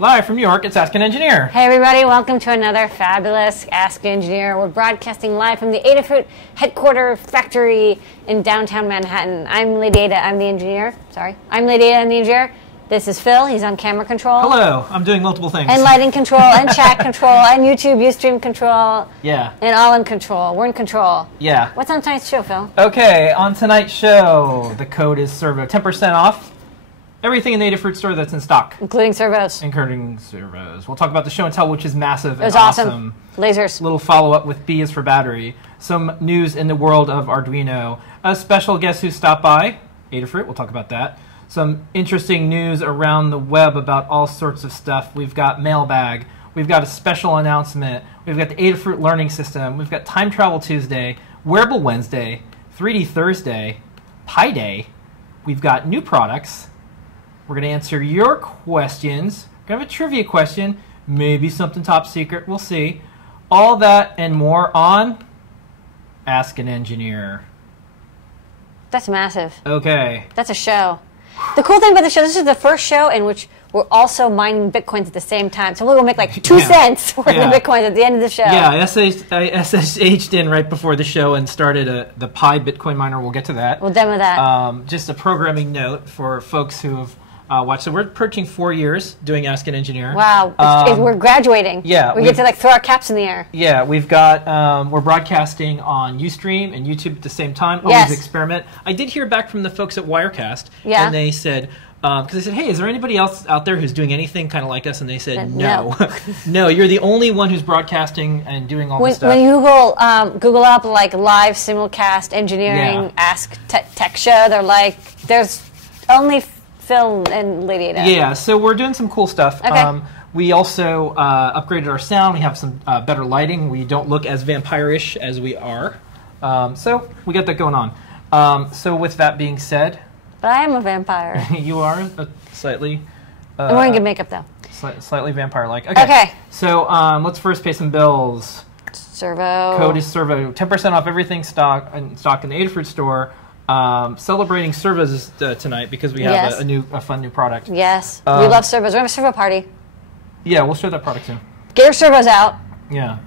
Live from New York, it's Ask an Engineer. Hey everybody, welcome to another fabulous Ask an Engineer. We're broadcasting live from the Adafruit headquarter factory in downtown Manhattan. I'm Lady Ada, I'm the engineer. Sorry. I'm Lady Ada, I'm the engineer. This is Phil, he's on camera control. Hello, I'm doing multiple things. And lighting control, and chat control, and YouTube, Ustream control. Yeah. And all in control. We're in control. Yeah. What's on tonight's show, Phil? Okay, on tonight's show, the code is servo. 10% off everything in the Adafruit store that's in stock. Including servos. Including servos. We'll talk about the show and tell, which is massive. It was awesome. Lasers. Little follow-up with B is for battery. Some news in the world of Arduino. A special guest who stopped by, Adafruit, we'll talk about that. Some interesting news around the web about all sorts of stuff. We've got mailbag. We've got a special announcement. We've got the Adafruit Learning System. We've got Time Travel Tuesday, Wearable Wednesday, 3D Thursday, Pi Day. We've got new products. We're going to answer your questions. We're going to have a trivia question. Maybe something top secret. We'll see. All that and more on Ask an Engineer. That's massive. Okay. That's a show. The cool thing about the show, this is the first show in which we're also mining Bitcoins at the same time. So we'll make like 2 cents worth of Bitcoins at the end of the show. Yeah, I SSH'd in right before the show and started the Pi Bitcoin miner. We'll get to that. We'll demo that. Just a programming note for folks who have watched. So we're approaching 4 years doing Ask an Engineer. Wow, we're graduating. Yeah. We get to like throw our caps in the air. Yeah, we've got, we're broadcasting on Ustream and YouTube at the same time. Always Yes. experiment. I did hear back from the folks at Wirecast. Yeah. And they said, because I said, hey, is there anybody else out there who's doing anything kind of like us? And they said, no. No, you're the only one who's broadcasting and doing all this stuff. When you Google up like live simulcast engineering Ask Tech Show, they're like, there's only Phil and Lady Ada. Yeah, so we're doing some cool stuff. Okay. We also upgraded our sound. We have some better lighting. We don't look as vampire-ish as we are. So we got that going on. So with that being said... But I am a vampire. You are slightly... I'm wearing good makeup, though. Slightly vampire-like. Okay. So let's first pay some bills. Servo. Code is servo. 10% off everything in stock in the Adafruit store. Celebrating servos tonight because we have a fun new product. Yes. We love servos. We're having a servo party. Yeah, we'll show that product soon. Get your servos out. Yeah.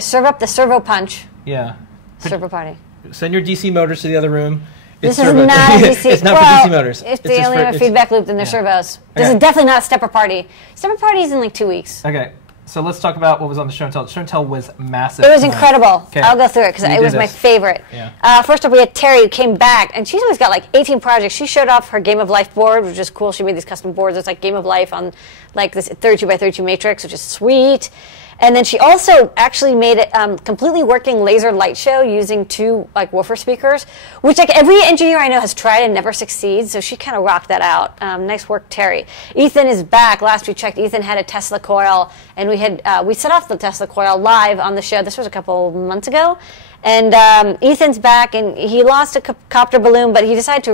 Serve up the servo punch. Yeah. Servo party. Send your DC motors to the other room. This is not a DC. It's not for DC motors. If they only have a feedback loop, then they're servos. This is definitely not a stepper party. Stepper party is in like 2 weeks. Okay. So let's talk about what was on the show and tell. Show and tell was massive. It was incredible. Okay. I'll go through it because it was my favorite. Yeah. First up, we had Terry who came back, and she's always got like 18 projects. She showed off her Game of Life board, which is cool. She made these custom boards. It's like Game of Life on like this 32 by 32 matrix, which is sweet. And then she also actually made it completely working laser light show using 2 like woofer speakers, which like every engineer I know has tried and never succeeds. So she kind of rocked that out. Nice work, Terry. Ethan is back. Last we checked, Ethan had a Tesla coil, and we set off the Tesla coil live on the show. This was a couple months ago. And Ethan's back, and he lost a copter balloon, but he decided to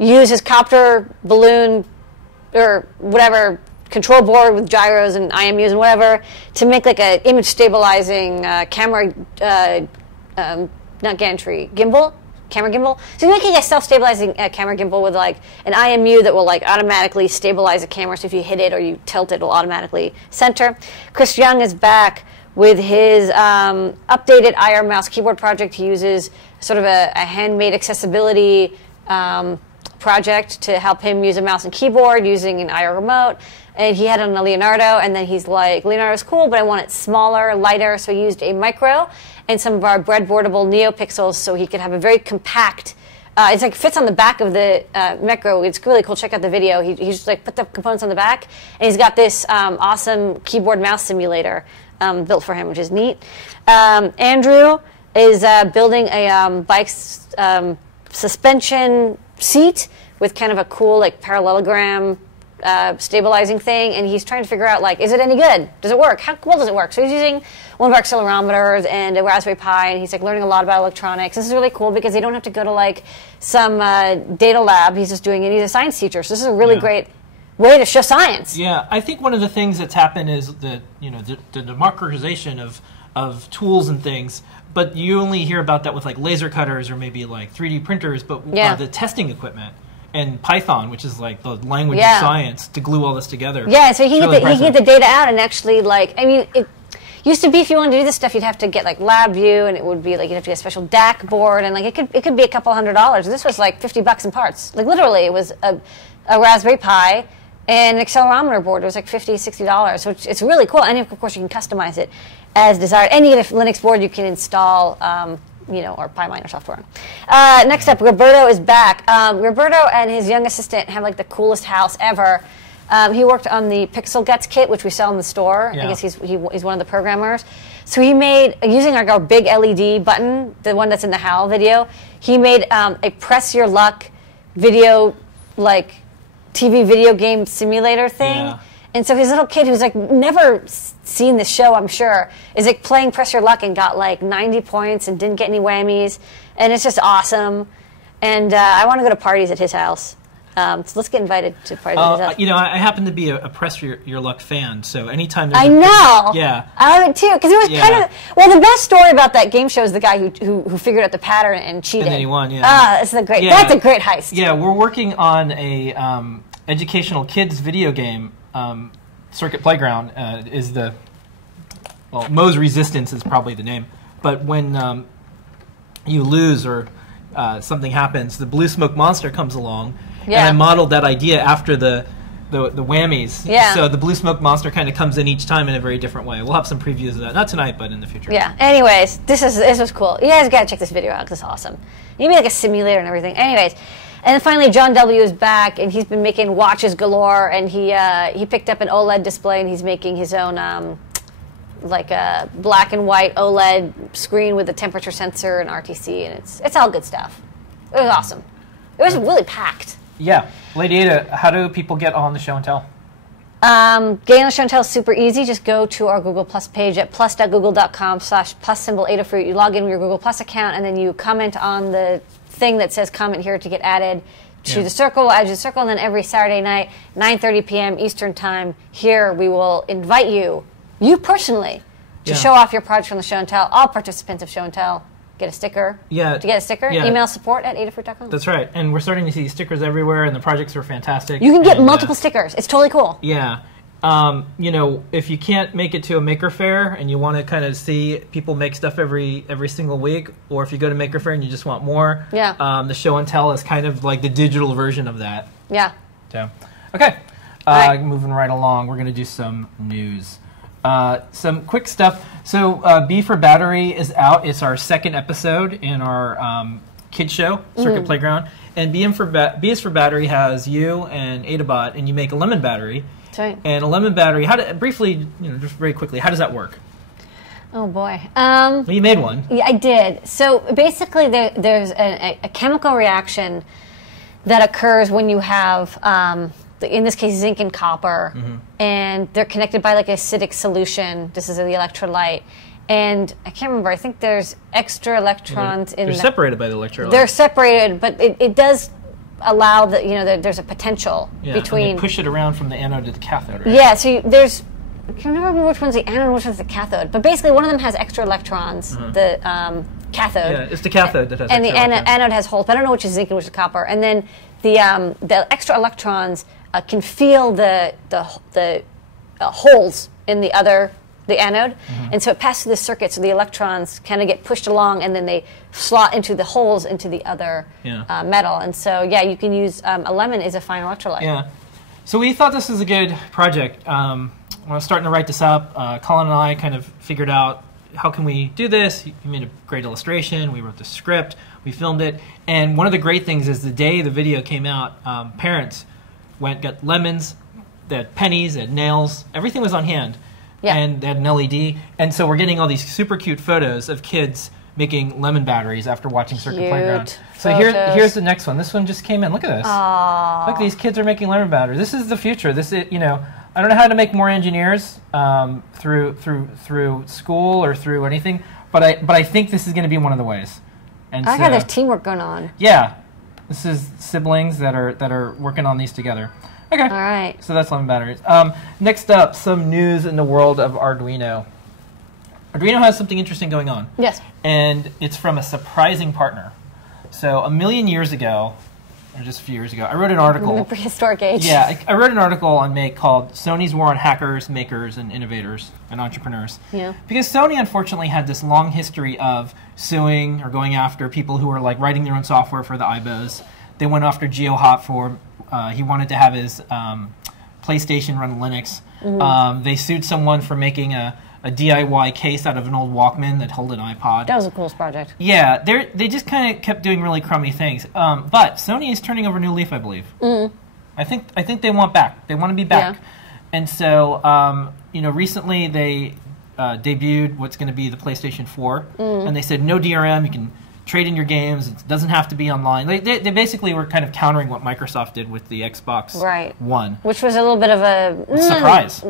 reuse his copter balloon or whatever control board with gyros and IMUs and whatever to make like an image stabilizing camera, not gantry, gimbal? Camera gimbal. So you're making a self-stabilizing camera gimbal with like an IMU that will like automatically stabilize the camera. So if you hit it or you tilt it, it'll automatically center. Chris Young is back with his updated IR mouse keyboard project. He uses sort of a handmade accessibility project to help him use a mouse and keyboard using an IR remote. And he had it on a Leonardo, and then he's like, Leonardo's cool, but I want it smaller, lighter, so he used a micro and some of our breadboardable NeoPixels so he could have a very compact, it's like fits on the back of the micro. It's really cool. Check out the video. He just like put the components on the back, and he's got this awesome keyboard mouse simulator built for him, which is neat. Andrew is building a bike suspension seat with kind of a cool like parallelogram stabilizing thing, and he's trying to figure out like, is it any good? Does it work? How well does it work? So he's using one of our accelerometers and a Raspberry Pi, and he's like learning a lot about electronics. This is really cool because they don't have to go to like some data lab. He's just doing it. He's a science teacher, so this is a really great way to show science. Yeah, I think one of the things that's happened is the democratization of tools and things. But you only hear about that with like laser cutters or maybe like 3D printers. But the testing equipment and Python, which is like the language Yeah. of science, to glue all this together. Yeah, so he It's can get the data out and actually, like, I mean, it used to be if you wanted to do this stuff, you'd have to get like LabVIEW, and it would be like you'd have to get a special DAC board, and like it could be a couple $100. This was like $50 in parts. Like literally, it was a Raspberry Pi and an accelerometer board. It was like $50, $60, so it's really cool. And of course, you can customize it as desired. Any Linux board you can install. Or PyMiner software. Next up, Roberto is back. Roberto and his young assistant have like the coolest house ever. He worked on the Pixel Guts kit, which we sell in the store. Yeah. I guess he's one of the programmers. So he made, using our big LED button, the one that's in the HAL video, he made a press your luck video, like TV video game simulator thing. Yeah. And so his little kid, who's like never seen the show, I'm sure, is like playing Press Your Luck and got like 90 points and didn't get any whammies. And it's just awesome. And I want to go to parties at his house. So let's get invited to parties at his house. You know, I happen to be a Press Your Luck fan, so anytime there's I know. Yeah. I love it too, because it was kind of, well, the best story about that game show is the guy who figured out the pattern and cheated. And then he won, yeah. That's a great, that's a great heist. Yeah, we're working on a educational kids video game. Circuit Playground is the, well, Moe's Resistance is probably the name. But when you lose or something happens, the blue smoke monster comes along. Yeah. And I modeled that idea after the whammies. Yeah. So the blue smoke monster kind of comes in each time in a very different way. We'll have some previews of that, not tonight, but in the future. Yeah. Anyways, this was cool. You guys got to check this video out because it's awesome. You made like a simulator and everything. Anyways. And then finally, John W. is back, and he's been making watches galore, and he picked up an OLED display, and he's making his own, like a black and white OLED screen with a temperature sensor and RTC, and it's all good stuff. It was awesome. It was really packed. Yeah. Lady Ada, how do people get on the show and tell? Getting on the show and tell is super easy. Just go to our Google Plus page at plus.google.com/+Adafruit. You log in with your Google Plus account, and then you comment on the thing that says comment here to get added to the circle. We'll add you to the circle, and then every Saturday night, 9:30 p.m. Eastern Time, here we will invite you personally, to show off your project on the show and tell. All participants of show and tell get a sticker. Yeah. To get a sticker, email support@adafruit.com. That's right. And we're starting to see stickers everywhere, and the projects are fantastic. You can get multiple stickers. It's totally cool. Yeah. If you can't make it to a Maker Faire and you want to kind of see people make stuff every single week, or if you go to Maker Faire and you just want more, the show and tell is kind of like the digital version of that. Yeah. So, okay. Right. Moving right along, we're going to do some news. Some quick stuff. So, B for Battery is out. It's our second episode in our kids show, Circuit Playground. And B is for Battery has you and Adabot, and you make a lemon battery. That's right. And a lemon battery, briefly, just very quickly, how does that work? Oh, boy. Well, you made one. Yeah, I did. So basically there's a chemical reaction that occurs when you have, in this case, zinc and copper, and they're connected by like an acidic solution. This is the electrolyte. And I can't remember. I think there's extra electrons in They're separated by the electrolyte. They're separated, but it does allow there's a potential between. And they push it around from the anode to the cathode, right? Yeah, so there's, I can't remember which one's the anode and which one's the cathode, but basically one of them has extra electrons, the cathode. Yeah, it's the cathode that has and extra electrons. anode has holes, but I don't know which is zinc and which is copper. And then the extra electrons can feel the holes in the anode, and so it passes through the circuit, so the electrons kind of get pushed along, and then they slot into the holes into the other metal. And so, you can use a lemon is a fine electrolyte. Yeah. So we thought this was a good project. When I was starting to write this up, Colin and I kind of figured out, how can we do this? He made a great illustration. We wrote the script. We filmed it. And one of the great things is the day the video came out, parents got lemons, they had pennies, they had nails. Everything was on hand. Yeah. And they had an LED. And so we're getting all these super cute photos of kids making lemon batteries after watching Circuit Playground. So here's the next one. This one just came in. Look at this. Aww. Look, these kids are making lemon batteries. This is the future. This is, I don't know how to make more engineers through school or through anything, but I think this is going to be one of the ways. And I got there's teamwork going on. Yeah. This is siblings that are working on these together. Okay. All right. So that's lemon batteries. Next up, some news in the world of Arduino. Arduino has something interesting going on. Yes. And it's from a surprising partner. So 1 million years ago, or just a few years ago. I wrote an article. The prehistoric age. Yeah, I wrote an article on Make called Sony's War on Hackers, Makers, and Innovators and Entrepreneurs. Yeah. Because Sony, unfortunately, had this long history of suing or going after people who were like writing their own software for the iBos. They went after GeoHot for, he wanted to have his PlayStation run Linux. They sued someone for making a DIY case out of an old Walkman that held an iPod. That was the coolest project. Yeah, they just kind of kept doing really crummy things. But Sony is turning over a new leaf, I believe. I think they want back. They want to be back. Yeah. And so, recently they debuted what's going to be the PlayStation 4, and they said no DRM. You can trade in your games. It doesn't have to be online. They basically were kind of countering what Microsoft did with the Xbox One. Which was a little bit of a surprise.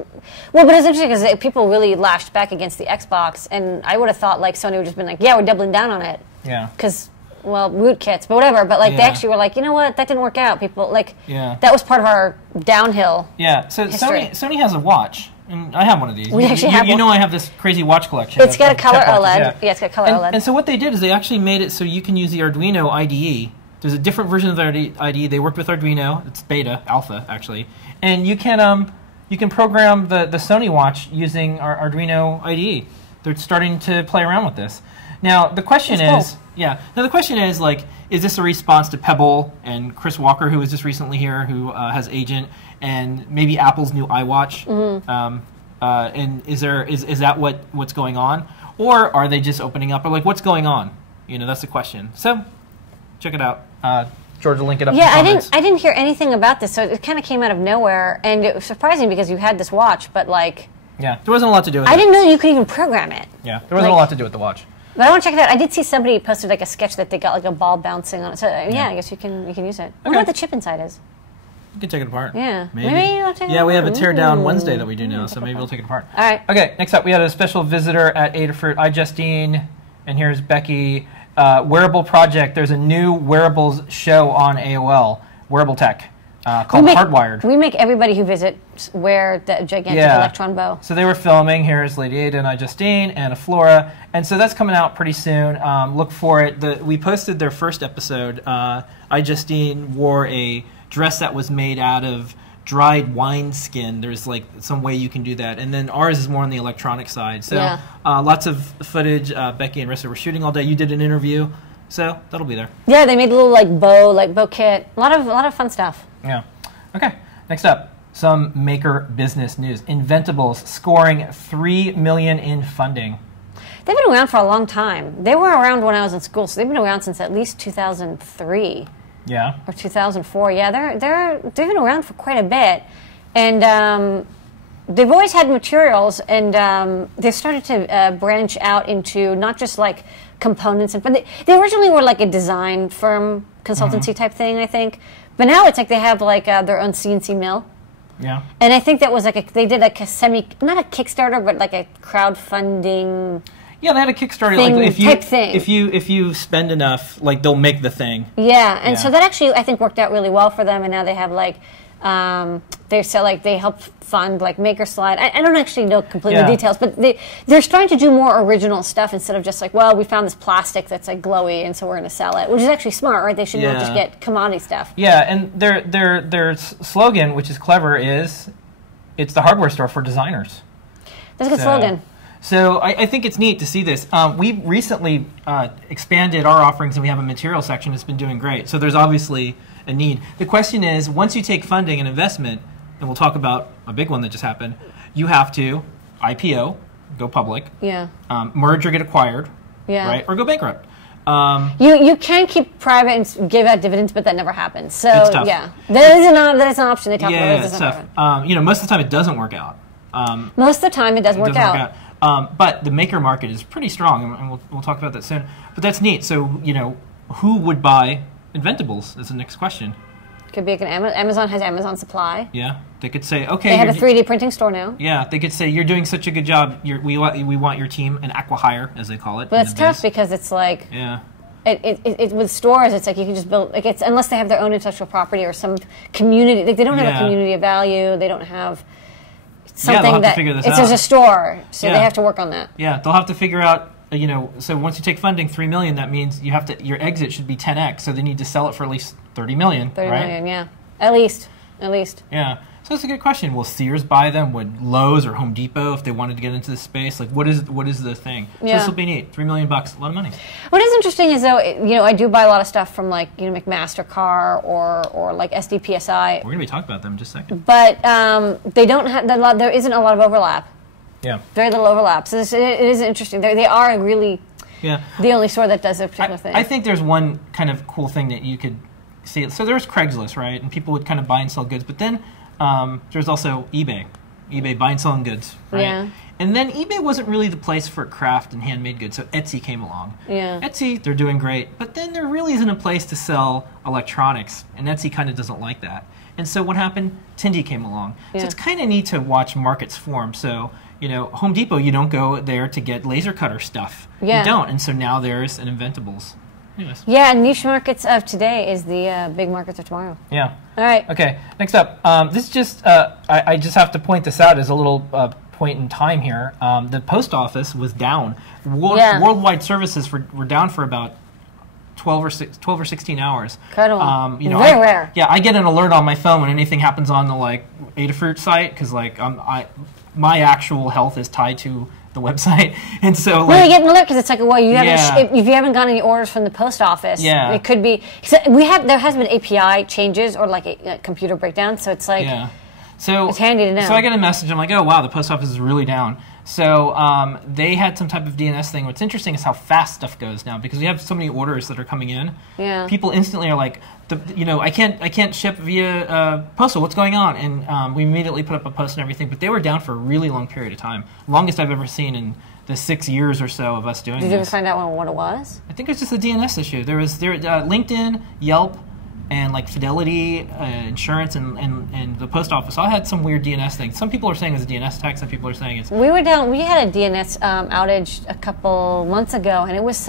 Well, but it's interesting because people really lashed back against the Xbox, and I would have thought like Sony would have just been like, yeah, we're doubling down on it. Yeah. Because, well, rootkits, but whatever. But like they actually were like, you know what, that didn't work out. People like that was part of our downhill. Yeah. So history. Sony has a watch. And I have one of these. We actually have one. You know I have this crazy watch collection. It's got a color OLED. Yeah, it's got color OLED. And so what they did is they actually made it so you can use the Arduino IDE. There's a different version of the IDE. They worked with Arduino. It's beta, alpha, actually. And you can program the Sony watch using our Arduino IDE. They're starting to play around with this. Now, the question is, like, is this a response to Pebble and Chris Walker, who was just recently here, who has Agent, and maybe Apple's new iWatch? And is that what's going on, or are they just opening up? Or like, what's going on? That's the question. So, check it out. George will link it up. Yeah, in the comments. I didn't hear anything about this, so it kind of came out of nowhere, and it was surprising because you had this watch, but like, yeah, there wasn't a lot to do with it. I didn't know you could even program it. Yeah, there wasn't a lot to do with the watch. But I want to check it out. I did see somebody posted like a sketch that they got like a ball bouncing on it. So yeah, I guess you can use it. I wonder what the chip inside is. You can take it apart. Yeah. Maybe I'll take it apart. Yeah, we have a tear down Wednesday that we do now, so maybe we'll take it apart. All right. Okay, next up we had a special visitor at Adafruit, iJustine, and here's Becky. Wearable project. There's a new wearables show on AOL, Wearable Tech, called Hardwired. We make everybody who visits wear the gigantic electron bow. So they were filming. Here's Lady Ada and iJustine and Flora. And so that's coming out pretty soon. Look for it. We posted their first episode. iJustine wore a dress that was made out of dried wine skin. There's like some way you can do that. And then ours is more on the electronic side. So lots of footage. Becky and Rissa were shooting all day. You did an interview. So that'll be there. Yeah, they made a little bow kit. A lot of fun stuff. Yeah. Okay. Next up, some maker business news. Inventables scoring $3 million in funding. They've been around for a long time. They were around when I was in school, so they've been around since at least 2003. Yeah. Or 2004. Yeah, they've been around for quite a bit, and they've always had materials, and they've started to branch out into not just like components, but they originally were like a design firm consultancy type thing, I think. But now it's like they have like their own CNC mill. Yeah. And I think that was like they did like a not a Kickstarter, but like a crowdfunding. Yeah, they had a Kickstarter. If you spend enough, like they'll make the thing. Yeah, and so that actually I think worked out really well for them. And now they have like they help fund like MakerSlide. I don't actually know completely the details, but they're starting to do more original stuff instead of just like, well, we found this plastic that's like glowy, and so we're going to sell it, which is actually smart, right? They should not just get commodity stuff. Yeah, and their slogan, which is clever, is it's the hardware store for designers. That's a good slogan. So I think it's neat to see this. We recently expanded our offerings, and we have a material section that's been doing great. So there's obviously a need. The question is, once you take funding and investment, and we'll talk about a big one that just happened, you have to IPO, go public, merge or get acquired, right, or go bankrupt. You can keep private and give out dividends, but that never happens. So it's tough. that is an option they talk about. Yeah, it's tough. Most of the time it doesn't work out. Most of the time it does work out. But the maker market is pretty strong, and we'll talk about that soon. But that's neat. So, who would buy Inventables is the next question. Could be Amazon has Amazon Supply. Yeah, they could say, okay. They have a 3D printing store now. Yeah, they could say, you're doing such a good job. We want your team an acqui-hire, as they call it. But it's tough because it's like, it with stores, it's like you can just build, like it's unless they have their own intellectual property or some community. Like they don't have a community of value. They don't have something that it's just a store, so they have to work on that. Yeah, they'll have to figure out. So once you take funding, $3 million, that means your exit should be 10x. So they need to sell it for at least 30 million. 30 right? million, yeah. At least. Yeah. So that's a good question. Will Sears buy them? Would Lowe's or Home Depot if they wanted to get into this space? Like, what is the thing? So Yeah. this will be neat. $3 million, a lot of money. What is interesting is, though, I do buy a lot of stuff from, like, McMaster-Carr or like SDPSI. We're going to be talking about them in just a second. But they don't have there isn't a lot of overlap. Yeah. Very little overlap. So it is interesting. They are really the only store that does a particular thing. I think there's one kind of cool thing that you could see. So there's Craigslist, right? And people would kind of buy and sell goods. But then there's also eBay. eBay buying and selling goods, right? Yeah. And then eBay wasn't really the place for craft and handmade goods, so Etsy came along. Yeah. Etsy, they're doing great, but then there really isn't a place to sell electronics, and Etsy kind of doesn't like that. And so what happened? Tindy came along. Yeah. So it's kind of neat to watch markets form. So, Home Depot, you don't go there to get laser cutter stuff. Yeah. You don't, and so now there's an Inventables. Anyways. Yeah, niche markets of today is the big markets of tomorrow. Yeah. All right. Okay, next up. This is just, I just have to point this out as a little point in time here. The post office was down. Worldwide services were down for about 12 or 16 hours. Incredible. Very rare. Yeah, I get an alert on my phone when anything happens on the Adafruit site because my actual health is tied to the website, and so no, you get an alert because it's like, well, you haven't if you haven't gotten any orders from the post office, it could be. There has been API changes or like a computer breakdown, so it's like so it's handy to know. So I get a message. I'm like, oh wow, the post office is really down. So they had some type of DNS thing. What's interesting is how fast stuff goes now because we have so many orders that are coming in. Yeah. People instantly are like, I can't ship via postal. What's going on? And we immediately put up a post and everything. But they were down for a really long period of time, longest I've ever seen in the 6 years or so of us doing this. Did you ever find out what it was? I think it's just a DNS issue. There LinkedIn, Yelp, and like Fidelity, insurance, and the post office all had some weird DNS thing. Some people are saying it's a DNS attack. Some people are saying it's. We were down. We had a DNS outage a couple months ago, and it was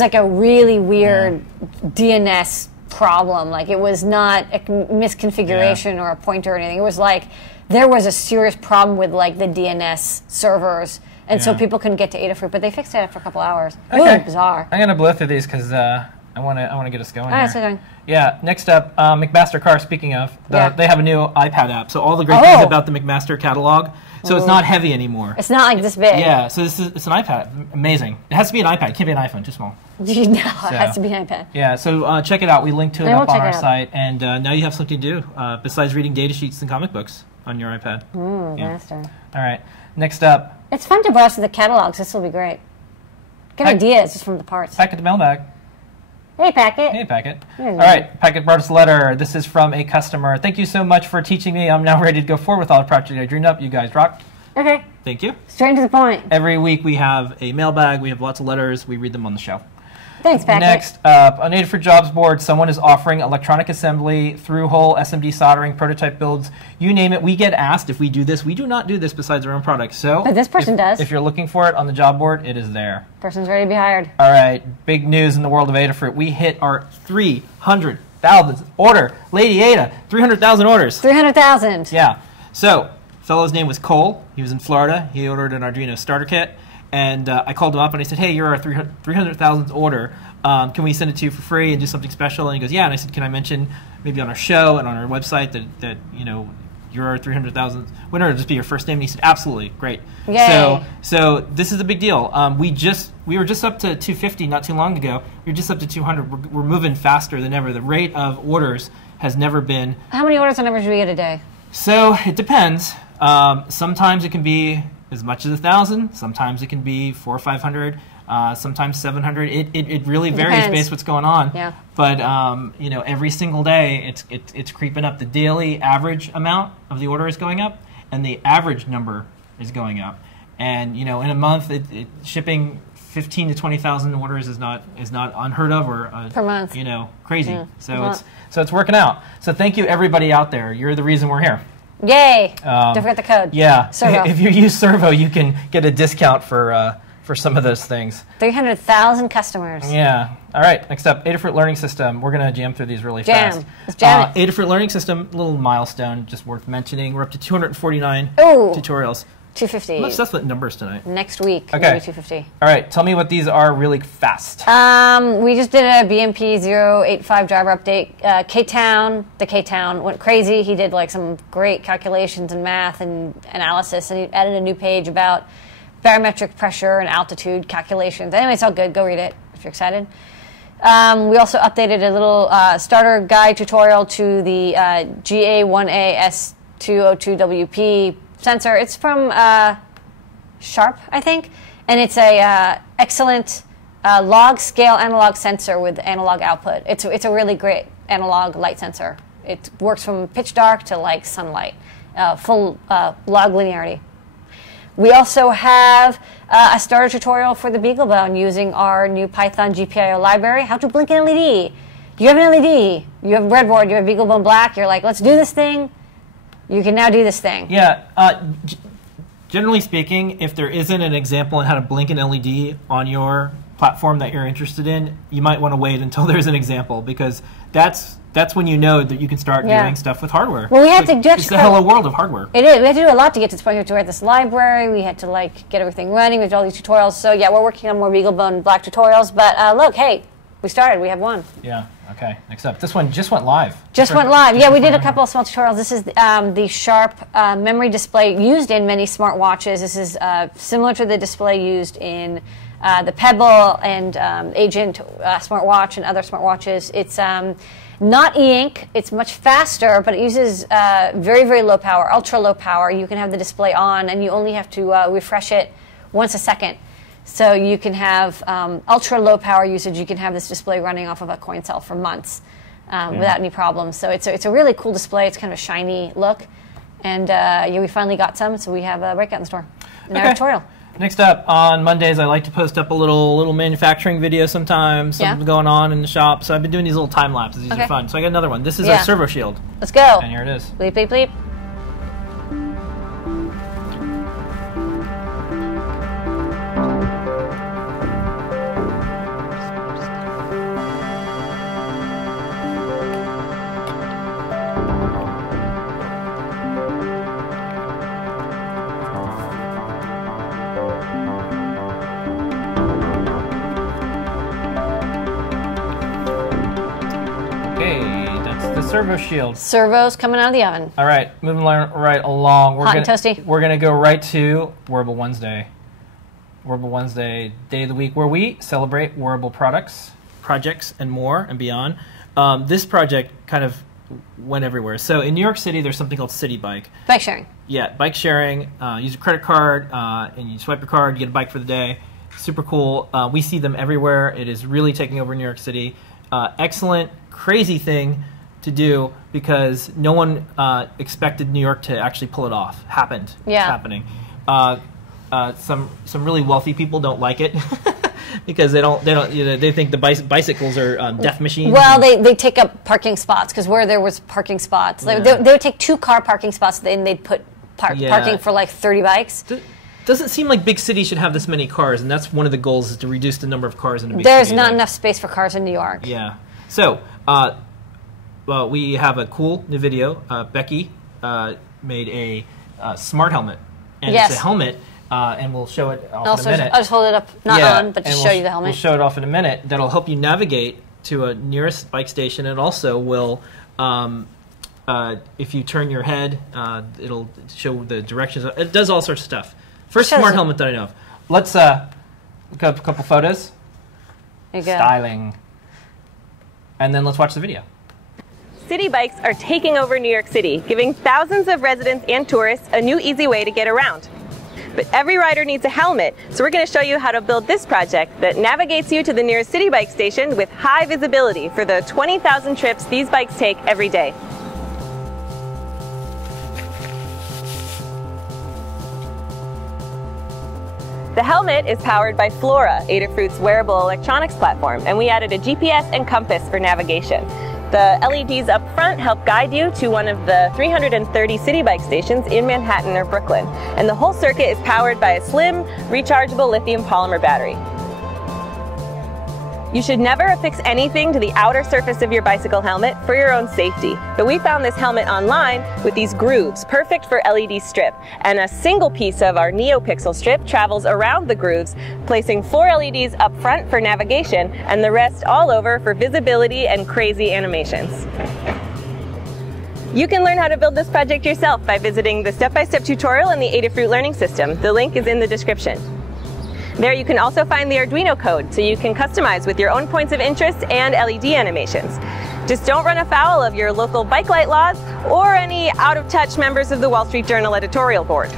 like a really weird DNS problem. Like it was not a misconfiguration or a pointer or anything. It was like there was a serious problem with like the DNS servers, and so people couldn't get to Adafruit. But they fixed it after a couple hours. Okay. Really bizarre. I'm gonna blow through these because I want to get us going. All right, so yeah, next up, McMaster-Carr, speaking of, they have a new iPad app. So all the great things about the McMaster catalog. So it's not heavy anymore. It's not like this big. Yeah, so it's an iPad. Amazing. It has to be an iPad. It can't be an iPhone. Too small. No, it has to be an iPad. Yeah, so check it out. We linked to it up on our site. And now you have something to do besides reading data sheets and comic books on your iPad. Master. All right, next up. It's fun to browse through the catalogs. This will be great. Get ideas just from the parts. Packet to mailbag. Hey, Packet. Hey, Packet. All right, Packet brought us a letter. This is from a customer. Thank you so much for teaching me. I'm now ready to go forward with all the projects I dreamed up. You guys rock. Okay. Thank you. Straight to the point. Every week we have a mailbag. We have lots of letters. We read them on the show. Thanks, Packet. Next up, on Adafruit Jobs Board, someone is offering electronic assembly, through-hole, SMD soldering, prototype builds. You name it. We get asked if we do this. We do not do this besides our own products. So, but this person does. If you're looking for it on the job board, it is there. Person's ready to be hired. All right. Big news in the world of Adafruit. We hit our 300,000th order. Lady Ada, 300,000 orders. 300,000. Yeah. So, fellow's name was Cole. He was in Florida. He ordered an Arduino starter kit. And I called him up and I said, hey, you're our 300,000th order. Can we send it to you for free and do something special? And he goes, yeah. And I said, can I mention maybe on our show and on our website that you're our 300,000th winner? It'll just be your first name. And he said, absolutely, great. Yay. So this is a big deal. We were just up to 250 not too long ago. We were just up to 200. We're moving faster than ever. The rate of orders has never been. How many orders on average do we get a day? So it depends. Sometimes it can be as much as 1,000. Sometimes it can be 400 or 500. Sometimes 700. It really varies based on what's going on. Yeah. But every single day it's creeping up. The daily average amount of the order is going up, and the average number is going up. And in a month, shipping 15 to 20,000 orders is not unheard of or per month. Crazy. Yeah. So it's working out. So thank you everybody out there. You're the reason we're here. Yay! Don't forget the code. Yeah. Servo. If you use Servo, you can get a discount for some of those things. 300,000 customers. Yeah. All right. Next up, Adafruit Learning System. We're going to jam through these really fast. Let's jam it. Adafruit Learning System, little milestone, just worth mentioning. We're up to 249 tutorials. 250. I'm obsessed with numbers tonight. Next week, Okay. maybe 250. All right, tell me what these are really fast. We just did a BMP 085 driver update. K-Town went crazy. He did like some great calculations and math and analysis, and he added a new page about barometric pressure and altitude calculations. Anyway, it's all good. Go read it if you're excited. We also updated a little starter guide tutorial to the GA1AS202WP sensor. It's from Sharp, I think, and it's a excellent log scale analog sensor with analog output. It's a really great analog light sensor. It works from pitch dark to like sunlight, full log linearity. We also have a starter tutorial for the BeagleBone using our new Python GPIO library, how to blink an LED. You have an LED, you have a breadboard, you have BeagleBone Black, you're like, let's do this thing. You can now do this thing. Yeah, generally speaking, if there isn't an example on how to blink an LED on your platform that you're interested in, you might want to wait until there's an example, because that's when you know that you can start doing stuff with hardware. Well, we had to it's the hello world of hardware. It is. We had to do a lot to get to this point. We had to write this library. We had to like get everything running. We had all these tutorials. So yeah, we're working on more BeagleBone Black tutorials. But look, hey, we started. We have one. Yeah. Okay. Next up, this one just went live. Just went live. Yeah, we did a couple of small tutorials. This is the Sharp memory display used in many smartwatches. This is similar to the display used in the Pebble and Agent smartwatch and other smartwatches. It's not e-ink. It's much faster, but it uses very, very low power, ultra low power. You can have the display on, and you only have to refresh it once a second. So you can have ultra low power usage. You can have this display running off of a coin cell for months without any problems. So it's a really cool display. It's kind of a shiny look. And yeah, we finally got some, so we have a breakout in the store. Another tutorial. Next up, on Mondays, I like to post up a little manufacturing video sometimes, something going on in the shop. So I've been doing these little time lapses. These are fun. So I got another one. This is a servo shield. Let's go. And here it is. Bleep, bleep, bleep. Servo shield. Servo's coming out of the oven. All right, moving right along. Hot and toasty. We're going to go right to Wearable Wednesday. Wearable Wednesday, day of the week, where we celebrate wearable projects, and more, and beyond. This project kind of went everywhere. So in New York City, there's something called City Bike. Bike sharing. Yeah, bike sharing. Use a credit card, and you swipe your card, you get a bike for the day. Super cool. We see them everywhere. It is really taking over New York City. Excellent, crazy thing to do, because no one expected New York to actually pull it off. Happened. Yeah. It's happening. Some really wealthy people don't like it because they think the bicycles are death machines. Well, they take up parking spots, because where there was parking spots, they would take 2 car parking spots, and they'd put parking for like 30 bikes. Doesn't seem like big cities should have this many cars, and that's one of the goals, is to reduce the number of cars in a big city. There's not enough space for cars in New York. Yeah. So, well, we have a cool new video. Becky made a smart helmet, and it's a helmet, and we'll show it off in a minute. I'll just hold it up, not on, but just show you the helmet. We'll show it off in a minute. That'll help you navigate to a nearest bike station. It also will, if you turn your head, it'll show the directions. It does all sorts of stuff. First smart helmet that I know of. Let's look up a couple photos. There you go. Styling. And then let's watch the video. City bikes are taking over New York City, giving thousands of residents and tourists a new easy way to get around. But every rider needs a helmet, so we're going to show you how to build this project that navigates you to the nearest city bike station with high visibility for the 20,000 trips these bikes take every day. The helmet is powered by Flora, Adafruit's wearable electronics platform, and we added a GPS and compass for navigation. The LEDs up front help guide you to one of the 330 city bike stations in Manhattan or Brooklyn. And the whole circuit is powered by a slim, rechargeable lithium polymer battery. You should never affix anything to the outer surface of your bicycle helmet for your own safety. But we found this helmet online with these grooves, perfect for LED strip. And a single piece of our NeoPixel strip travels around the grooves, placing 4 LEDs up front for navigation and the rest all over for visibility and crazy animations. You can learn how to build this project yourself by visiting the step-by-step tutorial in the Adafruit Learning System. The link is in the description. There you can also find the Arduino code, so you can customize with your own points of interest and LED animations. Just don't run afoul of your local bike light laws or any out-of-touch members of the Wall Street Journal editorial board.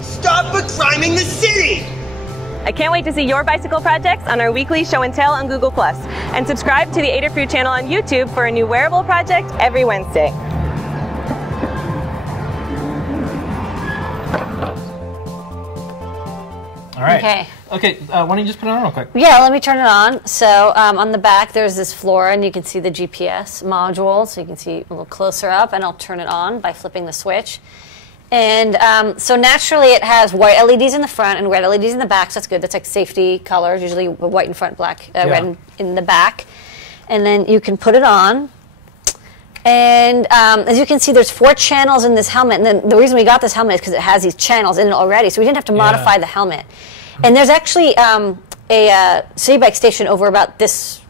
Stop becriming the city! I can't wait to see your bicycle projects on our weekly show and tell on Google+. And subscribe to the Adafruit channel on YouTube for a new wearable project every Wednesday. All right. Okay. Okay, why don't you just put it on real quick? Yeah, let me turn it on. So on the back, there's this floor, and you can see the GPS module, so you can see a little closer up, and I'll turn it on by flipping the switch. And so naturally, it has white LEDs in the front and red LEDs in the back, so that's good. That's like safety colors, usually white in front, black, red in the back. And then you can put it on. And as you can see, there's 4 channels in this helmet. And then the reason we got this helmet is because it has these channels in it already, so we didn't have to modify the helmet. And there's actually a city bike station over about this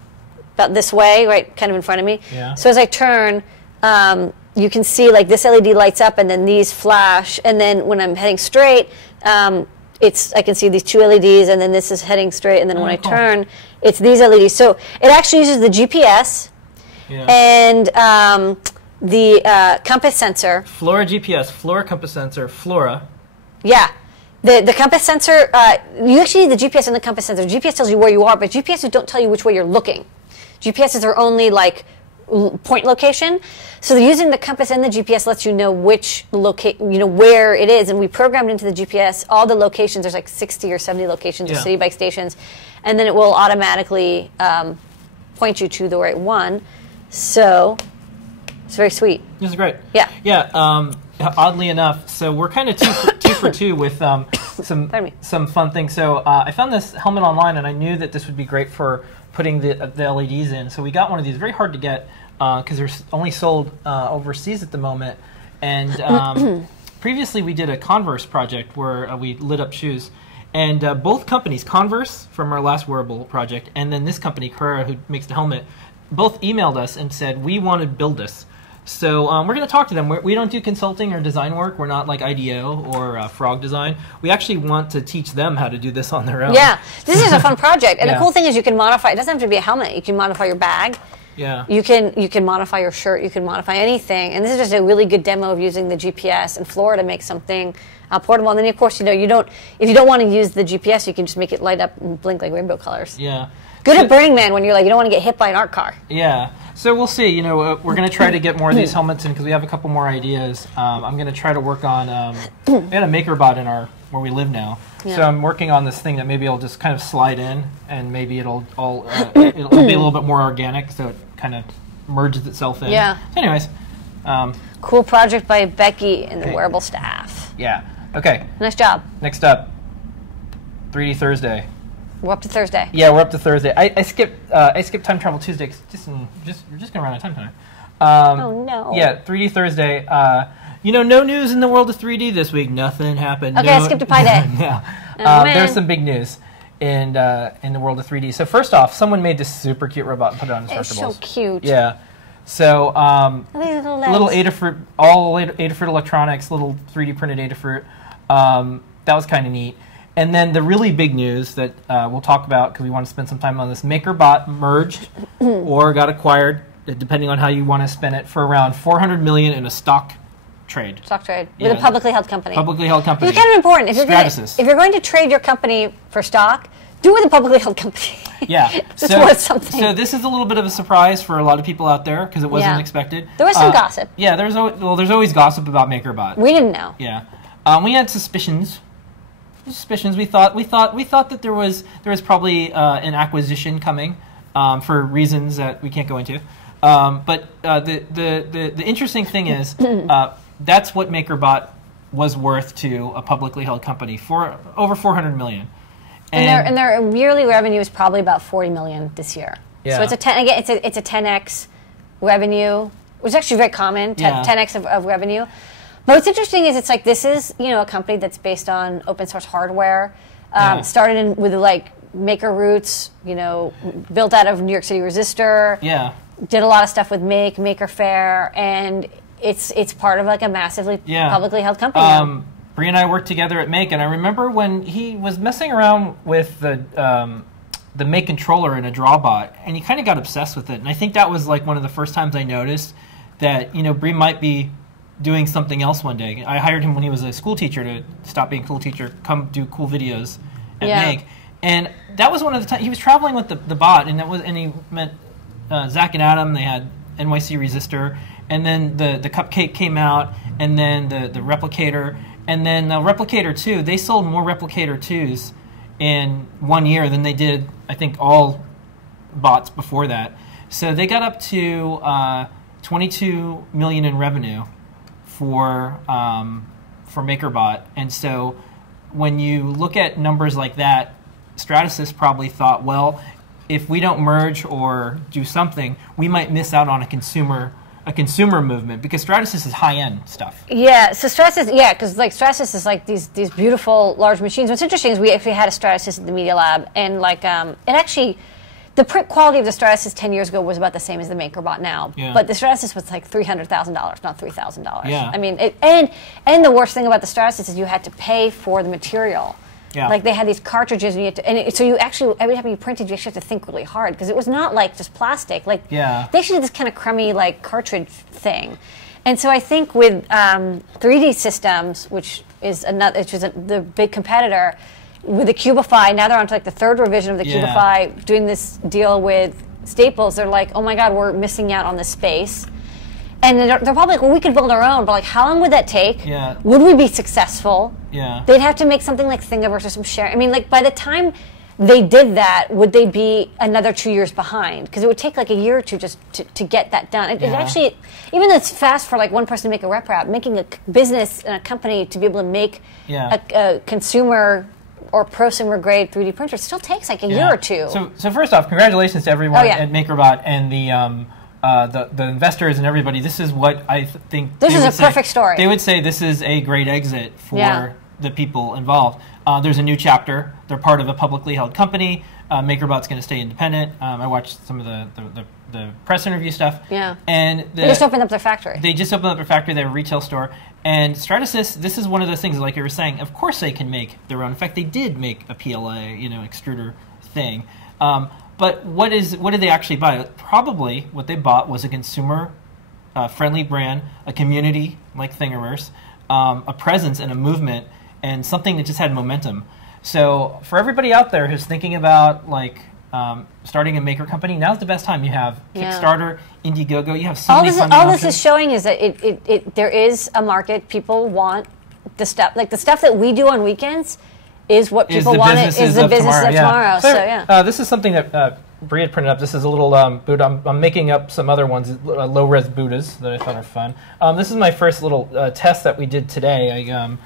way, right, kind of in front of me. Yeah. So as I turn, you can see like this LED lights up, and then these flash. And then when I'm heading straight, I can see these 2 LEDs, and then this is heading straight. And then when I turn, it's these LEDs. So it actually uses the GPS and the compass sensor. Flora GPS, Flora compass sensor, Flora. Yeah. The compass sensor, you actually need the GPS and the compass sensor. GPS tells you where you are, but GPSs don't tell you which way you're looking. GPSs are only like point location. So using the compass and the GPS lets you know which where it is. And we programmed into the GPS all the locations. There's like 60 or 70 locations of city bike stations, and then it will automatically point you to the right one. So it's very sweet. This is great. Yeah. Yeah. Oddly enough, so we're kind of two for two with some fun things. So I found this helmet online, and I knew that this would be great for putting the LEDs in. So we got one of these, very hard to get because they're only sold overseas at the moment. And previously we did a Converse project where we lit up shoes. And both companies, Converse from our last wearable project, and then this company, Carrera, who makes the helmet, both emailed us and said, we want to build this. So we're going to talk to them. We don't do consulting or design work. We're not like IDEO or Frog Design. We actually want to teach them how to do this on their own. Yeah, this is a fun project. And the cool thing is you can modify. It doesn't have to be a helmet. You can modify your bag. Yeah. You can modify your shirt. You can modify anything. And this is just a really good demo of using the GPS in Florida to make something portable. And then of course, if you don't want to use the GPS, you can just make it light up and blink like rainbow colors. Yeah. Good at Burning Man when you're like, you don't want to get hit by an art car. Yeah. So we'll see. We're going to try to get more of these helmets in because we have a couple more ideas. I'm going to try to work on. We had a MakerBot in where we live now. Yeah. So I'm working on this thing that maybe it'll just kind of slide in, and maybe it'll be a little bit more organic, so it kind of merges itself in. Yeah. So anyways. Cool project by Becky and the wearable staff. Yeah. Okay. Nice job. Next up, 3D Thursday. We're up to Thursday. Yeah, we're up to Thursday. I skipped Time Travel Tuesday. We're just gonna run out of time tonight. Oh no. Yeah, 3D Thursday. No news in the world of 3D this week. Nothing happened. Okay, I skipped a Pi Day. Yeah. There's some big news in the world of 3D. So first off, someone made this super cute robot and put it on Instructables. It's so cute. Yeah. So little Adafruit, all Adafruit electronics, little 3D printed Adafruit. That was kind of neat. And then the really big news that we'll talk about because we want to spend some time on this, MakerBot merged or got acquired, depending on how you want to spend it, for around $400 million in a stock trade. Stock trade with a publicly held company. Publicly held company. It's kind of important. If you're going to trade your company for stock, do it with a publicly held company. Yeah. It's worth something. So this is a little bit of a surprise for a lot of people out there because it wasn't expected. There was some gossip. Yeah, there's always gossip about MakerBot. We didn't know. Yeah. We had suspicions. We thought that there was probably an acquisition coming for reasons that we can't go into. But the interesting thing is that's what MakerBot was worth to a publicly held company, for over $400 million. And their yearly revenue is probably about 40 million this year. Yeah. So it's a 10x revenue, which is actually very common, 10x of revenue. But what's interesting is it's like this is a company that's based on open source hardware. Started with like Maker roots, built out of New York City Resistor. Yeah. Did a lot of stuff with Maker Faire, and it's part of like a massively publicly held company now. Bree and I worked together at Make, and I remember when he was messing around with the Make controller in a drawbot, and he kind of got obsessed with it. And I think that was like one of the first times I noticed that Bree might be doing something else one day. I hired him when he was a school teacher to stop being a cool teacher, come do cool videos at Make. And that was one of the times he was traveling with the bot, and he met Zach and Adam. They had NYC Resistor, and then the Cupcake came out, and then the Replicator. And then Replicator 2, they sold more Replicator 2s in 1 year than they did, I think, all bots before that. So they got up to 22 million in revenue for MakerBot. And so when you look at numbers like that, Stratasys probably thought, well, if we don't merge or do something, we might miss out on a consumer movement, because Stratasys is high-end stuff. Yeah, so Stratasys, because like Stratasys is like these beautiful large machines. What's interesting is we actually had a Stratasys at the Media Lab, and like it actually, the print quality of the Stratasys 10 years ago was about the same as the MakerBot now. Yeah. But the Stratasys was like $300,000, not $3,000. Yeah. I mean, and the worst thing about the Stratasys is you had to pay for the material. Yeah. Like they had these cartridges, and you had to, so you actually, every time you printed, you actually had to think really hard, because it was not like just plastic. Like they actually did this kind of crummy like cartridge thing. And so I think with 3D Systems, which is the big competitor, with the Cubify, now they're on to like the third revision of the Cubify, doing this deal with Staples. They're like, oh my God, we're missing out on this space. And they're probably like, well, we could build our own, but like, how long would that take? Yeah. Would we be successful? Yeah. They'd have to make something like Thingiverse or some share. I mean, like, by the time they did that, would they be another 2 years behind? Because it would take like a year or two just to get that done. It actually, even though it's fast for like one person to make a rep app, making a business and a company to be able to make a consumer or prosumer grade 3D printer still takes like a year or two. So first off, congratulations to everyone at MakerBot and the investors and everybody. This is what I think. This is a perfect story. They would say this is a great exit for the people involved. There's a new chapter. They're part of a publicly held company. MakerBot's going to stay independent. I watched some of the press interview stuff. Yeah. And they just opened up their factory. They just opened up their factory. They have a retail store. And Stratasys, this is one of those things, like you were saying, of course they can make their own. In fact, they did make a PLA, extruder thing. But what did they actually buy? Probably what they bought was a consumer-friendly brand, a community like Thingiverse, a presence and a movement, and something that just had momentum. So for everybody out there who's thinking about like starting a maker company, now's the best time. You have Kickstarter, Indiegogo. You have so many funding options. This is showing is that there is a market. People want the stuff, like the stuff that we do on weekends. Is what people want. Is the business of tomorrow. So this is something that Bree had printed up. This is a little Buddha. I'm making up some other ones, low-res Buddhas that I thought are fun. This is my first little test that we did today. I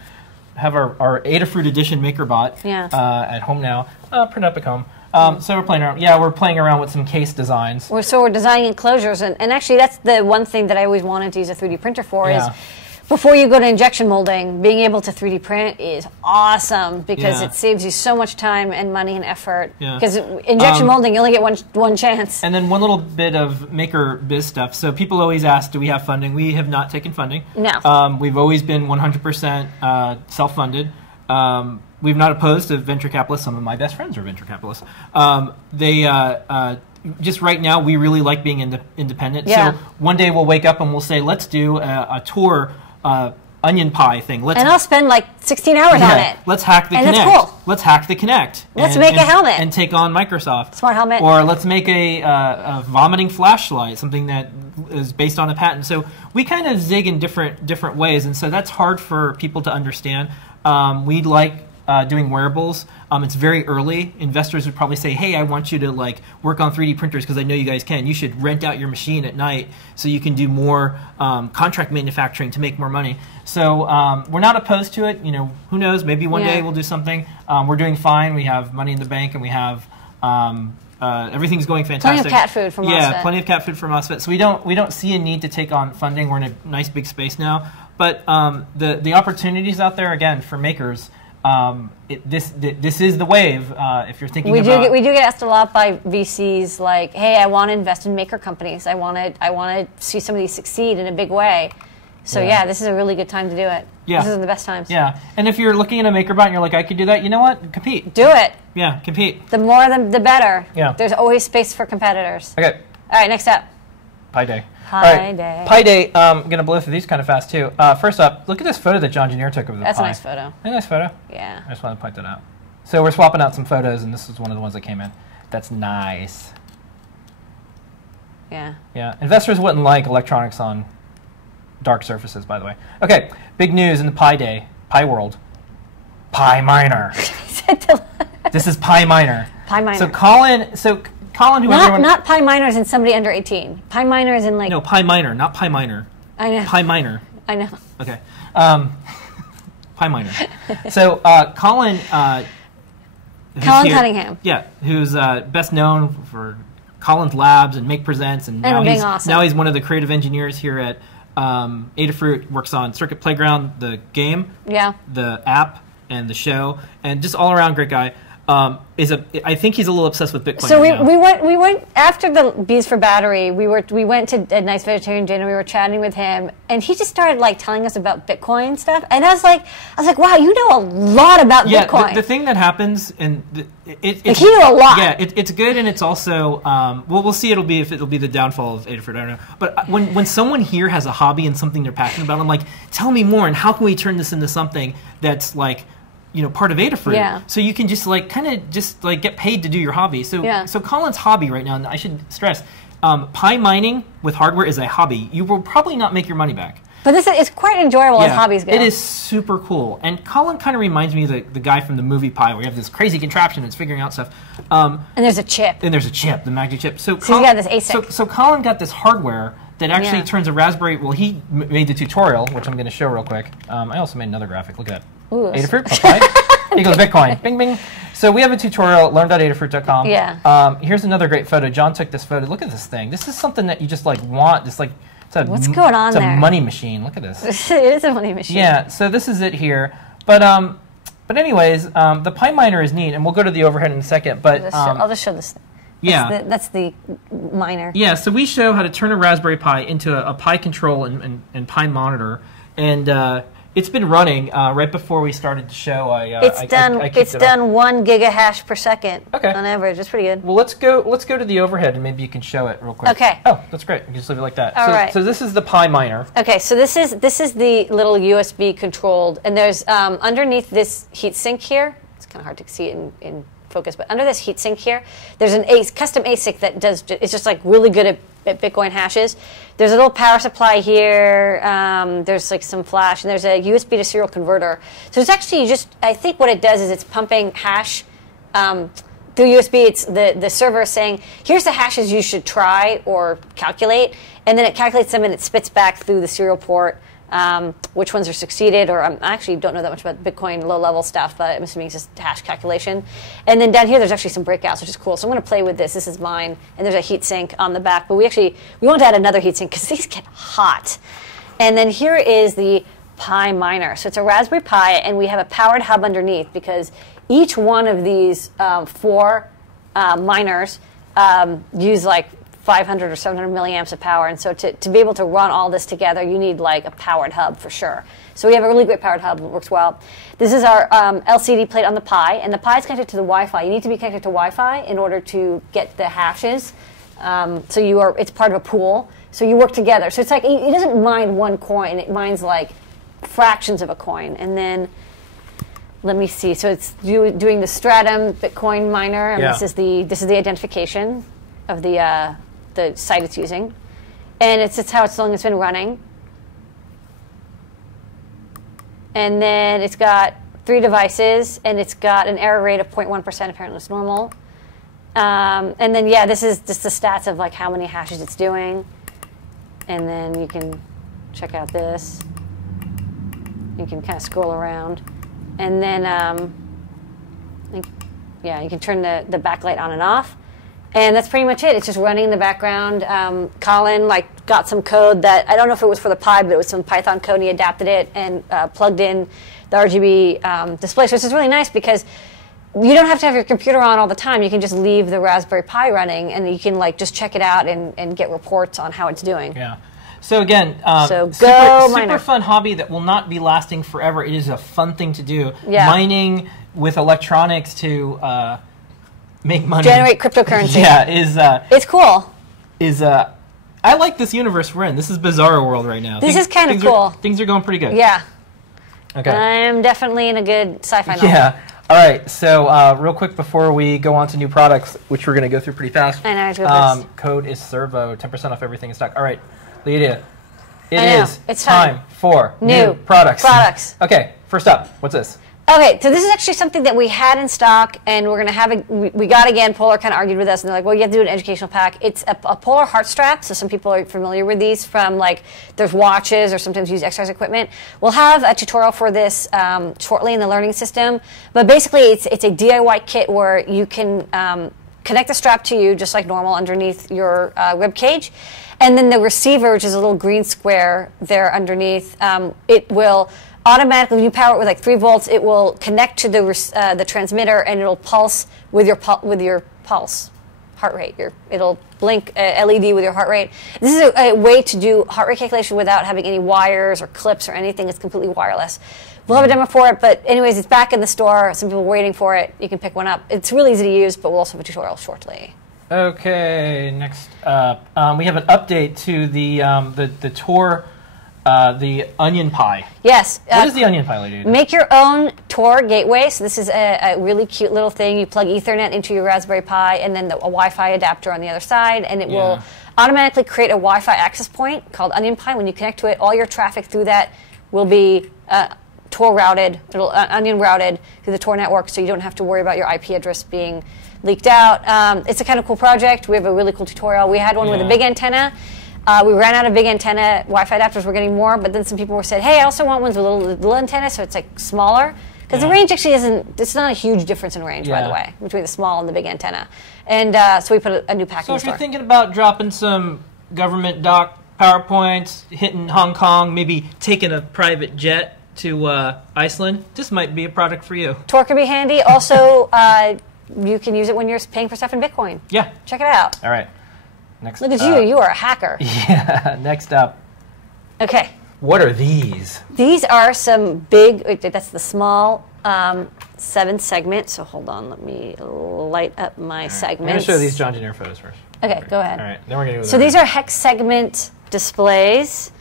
have our Adafruit edition MakerBot at home now. Print up at home. So we're playing around. Yeah, we're playing around with some case designs. We're designing enclosures, and actually that's the one thing that I always wanted to use a 3D printer for is. Before you go to injection molding, being able to 3D print is awesome because it saves you so much time and money and effort. Because injection molding, you only get one chance. And then one little bit of maker biz stuff. So people always ask, do we have funding? We have not taken funding. No. We've always been 100% self-funded. We've not opposed to venture capitalists. Some of my best friends are venture capitalists. Just right now, we really like being independent. So one day we'll wake up and we'll say, let's do a tour onion pie thing. And I'll spend like 16 hours on it. Let's hack the Kinect. That's cool. Let's hack the Kinect. Let's make a helmet. And take on Microsoft. Smart helmet. Or let's make a vomiting flashlight, something that is based on a patent. So we kind of zig in different ways, and so that's hard for people to understand. We like doing wearables. It's very early. Investors would probably say, hey, I want you to like work on 3D printers because I know you guys can. You should rent out your machine at night so you can do more contract manufacturing to make more money. So we're not opposed to it. You know, who knows? Maybe one day we'll do something. We're doing fine. We have money in the bank, and we have everything's going fantastic. Plenty of cat food from MOSFET. Yeah, plenty of cat food from MOSFET. So we don't see a need to take on funding. We're in a nice big space now. But the opportunities out there again for makers. This is the wave. If you're thinking about, we do get asked a lot by VCs like, "Hey, I want to invest in maker companies. I want to see some of these succeed in a big way." So yeah, this is a really good time to do it. Yeah, this is the best times. Yeah, and if you're looking at a MakerBot and you're like, "I could do that," you know what? Compete. Do it. Yeah, compete. The more, the better. Yeah. There's always space for competitors. Okay. All right, next up. Pi Day. Pi Day. Pi Day. I'm going to blow through these kind of fast, too. First up, look at this photo that John Junior took of the That's Pi. a nice photo. A nice photo? Yeah. I just wanted to point that out. So we're swapping out some photos, and this is one of the ones that came in. That's nice. Yeah. Yeah. Investors wouldn't like electronics on dark surfaces, by the way. Okay. Big news in the Pi Day, Pi world. Pi Miner. This is Pi Miner. Pi Miner. So Colin, who everyone... Not Pi Miner as in somebody under 18. Pi Miner as in like... No, Pi Miner, not Pi Miner. I know. Pi Miner. I know. Okay. Pi Miner. So Colin... Colin Cunningham. Yeah, who's best known for Colin's Labs and Make Presents, and now he's one of the creative engineers here at Adafruit. Works on Circuit Playground, the game, the app, and the show, and just all around great guy. I think he's a little obsessed with Bitcoin. So we went after the Bees for Battery. We went to a nice vegetarian dinner. We were chatting with him, and he just started like telling us about Bitcoin stuff. And I was like, wow, you know a lot about Bitcoin. The thing that happens, and he knew a lot. Yeah, it's good, and it's also well, we'll see. It'll be the downfall of Adafruit. I don't know. But when someone here has a hobby and something they're passionate about, I'm like, tell me more, and how can we turn this into something that's like, you know, part of Adafruit, so you can just like kind of just like get paid to do your hobby. So so Colin's hobby right now, and I should stress, Pi mining with hardware is a hobby. You will probably not make your money back. But it's quite enjoyable as hobbies go. It is super cool. And Colin kind of reminds me of the guy from the movie Pi, where you have this crazy contraption that's figuring out stuff. And there's a chip. And there's a chip, the Maggi chip. So you got this ASIC. So Colin got this hardware that actually turns a Raspberry. Well, he made the tutorial, which I'm going to show real quick. I also made another graphic. Look at that. Ooh, Adafruit, Pi. Equals Bitcoin. Bing, bing. So we have a tutorial, learn.adafruit.com. Yeah. Here's another great photo. John took this photo. Look at this thing. This is something that you just like want. Just like what's going on there? It's a money machine. Look at this. It is a money machine. Yeah. So this is it here. But anyways, the Pi Miner is neat, and we'll go to the overhead in a second. But I'll just show this. That's the miner. Yeah. So we show how to turn a Raspberry Pi into a Pi control and Pi monitor, and it's been running right before we started the show. It's done 1 gigahash per second on average. It's pretty good. Well, let's go to the overhead, and maybe you can show it real quick. Okay. Oh, that's great. You can just leave it like that. All right. So this is the Pi Miner. Okay. So this is the little USB controlled, and there's underneath this heatsink here. It's kind of hard to see it in focus, but under this heatsink here, there's an custom ASIC that it's just like really good at Bitcoin hashes. There's a little power supply here. There's like some flash, and there's a USB to serial converter. So it's actually I think what it does is it's pumping hash through USB. It's the server is saying, here's the hashes you should try or calculate, and then it calculates them and it spits back through the serial port which ones are succeeded, or I actually don't know that much about Bitcoin low-level stuff, but I'm assuming it's just hash calculation. And then down here, there's actually some breakouts, which is cool. So I'm going to play with this. This is mine, and there's a heat sink on the back. But we want to add another heat sink because these get hot. And then here is the Pi Miner. So it's a Raspberry Pi, and we have a powered hub underneath because each one of these 4 miners use like 500 or 700 milliamps of power, and so to be able to run all this together, you need like a powered hub for sure. So we have a really great powered hub that works well. This is our LCD plate on the Pi, and the Pi is connected to the Wi-Fi. You need to be connected to Wi-Fi in order to get the hashes. It's part of a pool, so you work together. So it's like it doesn't mine one coin; it mines like fractions of a coin, and then. Let me see. So it's doing the Stratum Bitcoin miner, and this is the identification of the site it's using, and it's how long it's been running. And then it's got 3 devices, and it's got an error rate of 0.1%. Apparently, it's normal. And then, yeah, this is just the stats of like how many hashes it's doing. And then you can check out this. You can kind of scroll around. And then, yeah, you can turn the backlight on and off. And that's pretty much it. It's just running in the background. Colin got some code that, I don't know if it was for the Pi, but it was some Python code, and he adapted it and plugged in the RGB display. So this is really nice because you don't have to have your computer on all the time. You can just leave the Raspberry Pi running, and you can just check it out and get reports on how it's doing. Yeah. So again, super fun hobby that will not be lasting forever. It is a fun thing to do. Yeah. Mining with electronics to make money, generate cryptocurrency. Yeah, it's cool. I like this universe we're in. This is Bizarro world right now. This is kind of cool. Things are going pretty good. Yeah. Okay. I'm definitely in a good sci-fi novel. Yeah. All right. So real quick before we go on to new products, which we're going to go through pretty fast. I know. I have to go code is Servo. 10% off everything in stock. All right, Lydia. It's time for new products. Okay. First up, what's this? Okay, so this is actually something that we had in stock, and we're going to have it. We got again. Polar kind of argued with us, and they're like, "Well, you have to do an educational pack." It's a Polar heart strap. So some people are familiar with these from there's watches or sometimes use exercise equipment. We'll have a tutorial for this shortly in the learning system. But basically, it's a DIY kit where you can connect the strap to you just like normal underneath your rib cage, and then the receiver, which is a little green square there underneath, it will automatically, when you power it with 3 volts, it will connect to the transmitter, and it'll pulse with your pulse heart rate. It'll blink LED with your heart rate. This is a way to do heart rate calculation without having any wires or clips or anything. It's completely wireless. We'll have a demo for it, but anyways, it's back in the store. Some people are waiting for it. You can pick one up. It's really easy to use, but we'll also have a tutorial shortly. Okay, next up, we have an update to the Tor. The Onion Pi. Yes. What is the Onion Pi, lady? Make your own Tor gateway. So this is a really cute little thing. You plug Ethernet into your Raspberry Pi, and then a Wi-Fi adapter on the other side, and it will automatically create a Wi-Fi access point called Onion Pi. When you connect to it, all your traffic through that will be Tor routed. It'll Onion routed through the Tor network, so you don't have to worry about your IP address being leaked out. It's a kind of cool project. We have a really cool tutorial. We had one with a big antenna. We ran out of big antenna Wi-Fi adapters. We're getting more, but then some people said, "Hey, I also want ones with little antenna, so it's smaller." Because the range actually isn't. It's not a huge difference in range, by the way, between the small and the big antenna. And so we put a new pack in the store. So if you're thinking about dropping some government doc PowerPoints, hitting Hong Kong, maybe taking a private jet to Iceland, this might be a product for you. Tor can be handy. Also, you can use it when you're paying for stuff in Bitcoin. Yeah. Check it out. All right. Next. Look at you. You are a hacker. Yeah. Next up. Okay. What are these? These are some big, that's the small 7 segment. So hold on, let me light up my segments. I'm going to show these John Junior photos first. Okay, go ahead. All right, then we're going to go. So these are hex segment displays.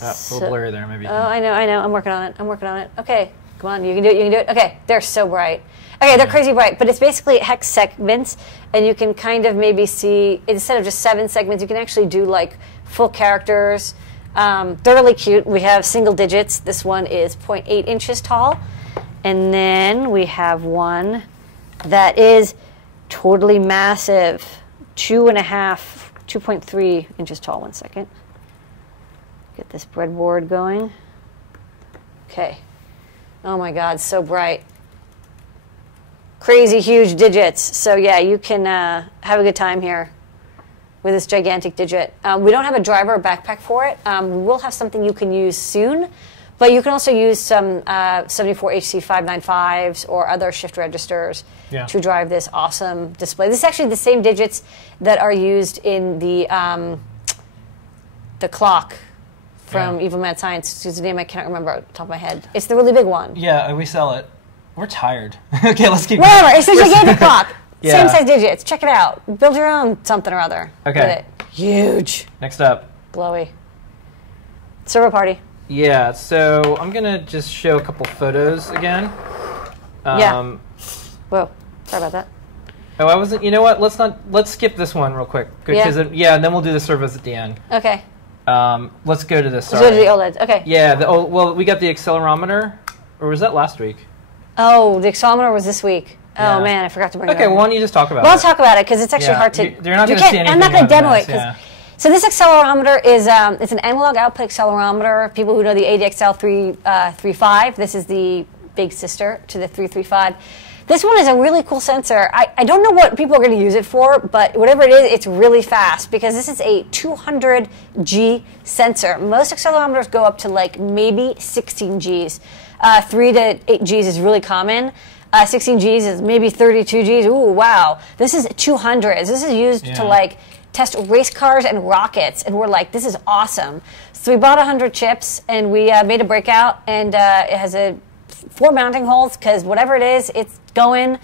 A little blurry there, maybe. Oh, I know. I'm working on it. Okay, come on, you can do it. Okay, they're so bright. Okay, they're crazy bright, but it's basically hex segments, and you can kind of maybe see, instead of just 7 segments, you can actually do full characters. They're really cute. We have single digits. This one is 0.8 inches tall, and then we have one that is totally massive, 2.3 inches tall. 1 second. Get this breadboard going. Okay. Oh my God, so bright. Crazy huge digits. So yeah, you can have a good time here with this gigantic digit. We don't have a driver or backpack for it. We will have something you can use soon, but you can also use some 74HC595s or other shift registers to drive this awesome display. This is actually the same digits that are used in the clock from Evil Mad Science, whose name I cannot remember off the top of my head. It's the really big one. Yeah, we sell it. We're tired. Okay, let's keep Whatever, it's a gigantic clock. Same size digits. Check it out. Build your own something or other. Okay. With it. Huge. Next up. Glowy. Servo party. Yeah, so I'm going to just show a couple photos again. Whoa, sorry about that. Oh, I wasn't, you know what, let's skip this one real quick. Because and then we'll do the servos at the end. Okay. Let's go to this. Let's go to the OLEDs. Okay. Yeah. Well, we got the accelerometer. Or was that last week? Oh, the accelerometer was this week. Yeah. Oh man, I forgot to bring it up. Okay, well, why don't you just talk about Well, it? I'll talk about it because it's actually hard to. You're not going to see anything. I'm not going to demo it. Yeah. So this accelerometer is it's an analog output accelerometer. People who know the ADXL 335, this is the big sister to the 335. This one is a really cool sensor. I don't know what people are going to use it for, but whatever it is, it's really fast because this is a 200G sensor. Most accelerometers go up to like maybe 16 Gs. 3 to 8 Gs is really common. 16 Gs is maybe 32 Gs. Ooh, wow. This is 200s. This is used to like test race cars and rockets, and we're like, this is awesome. So we bought 100 chips, and we made a breakout, and it has 4 mounting holes, because whatever it is, it's going.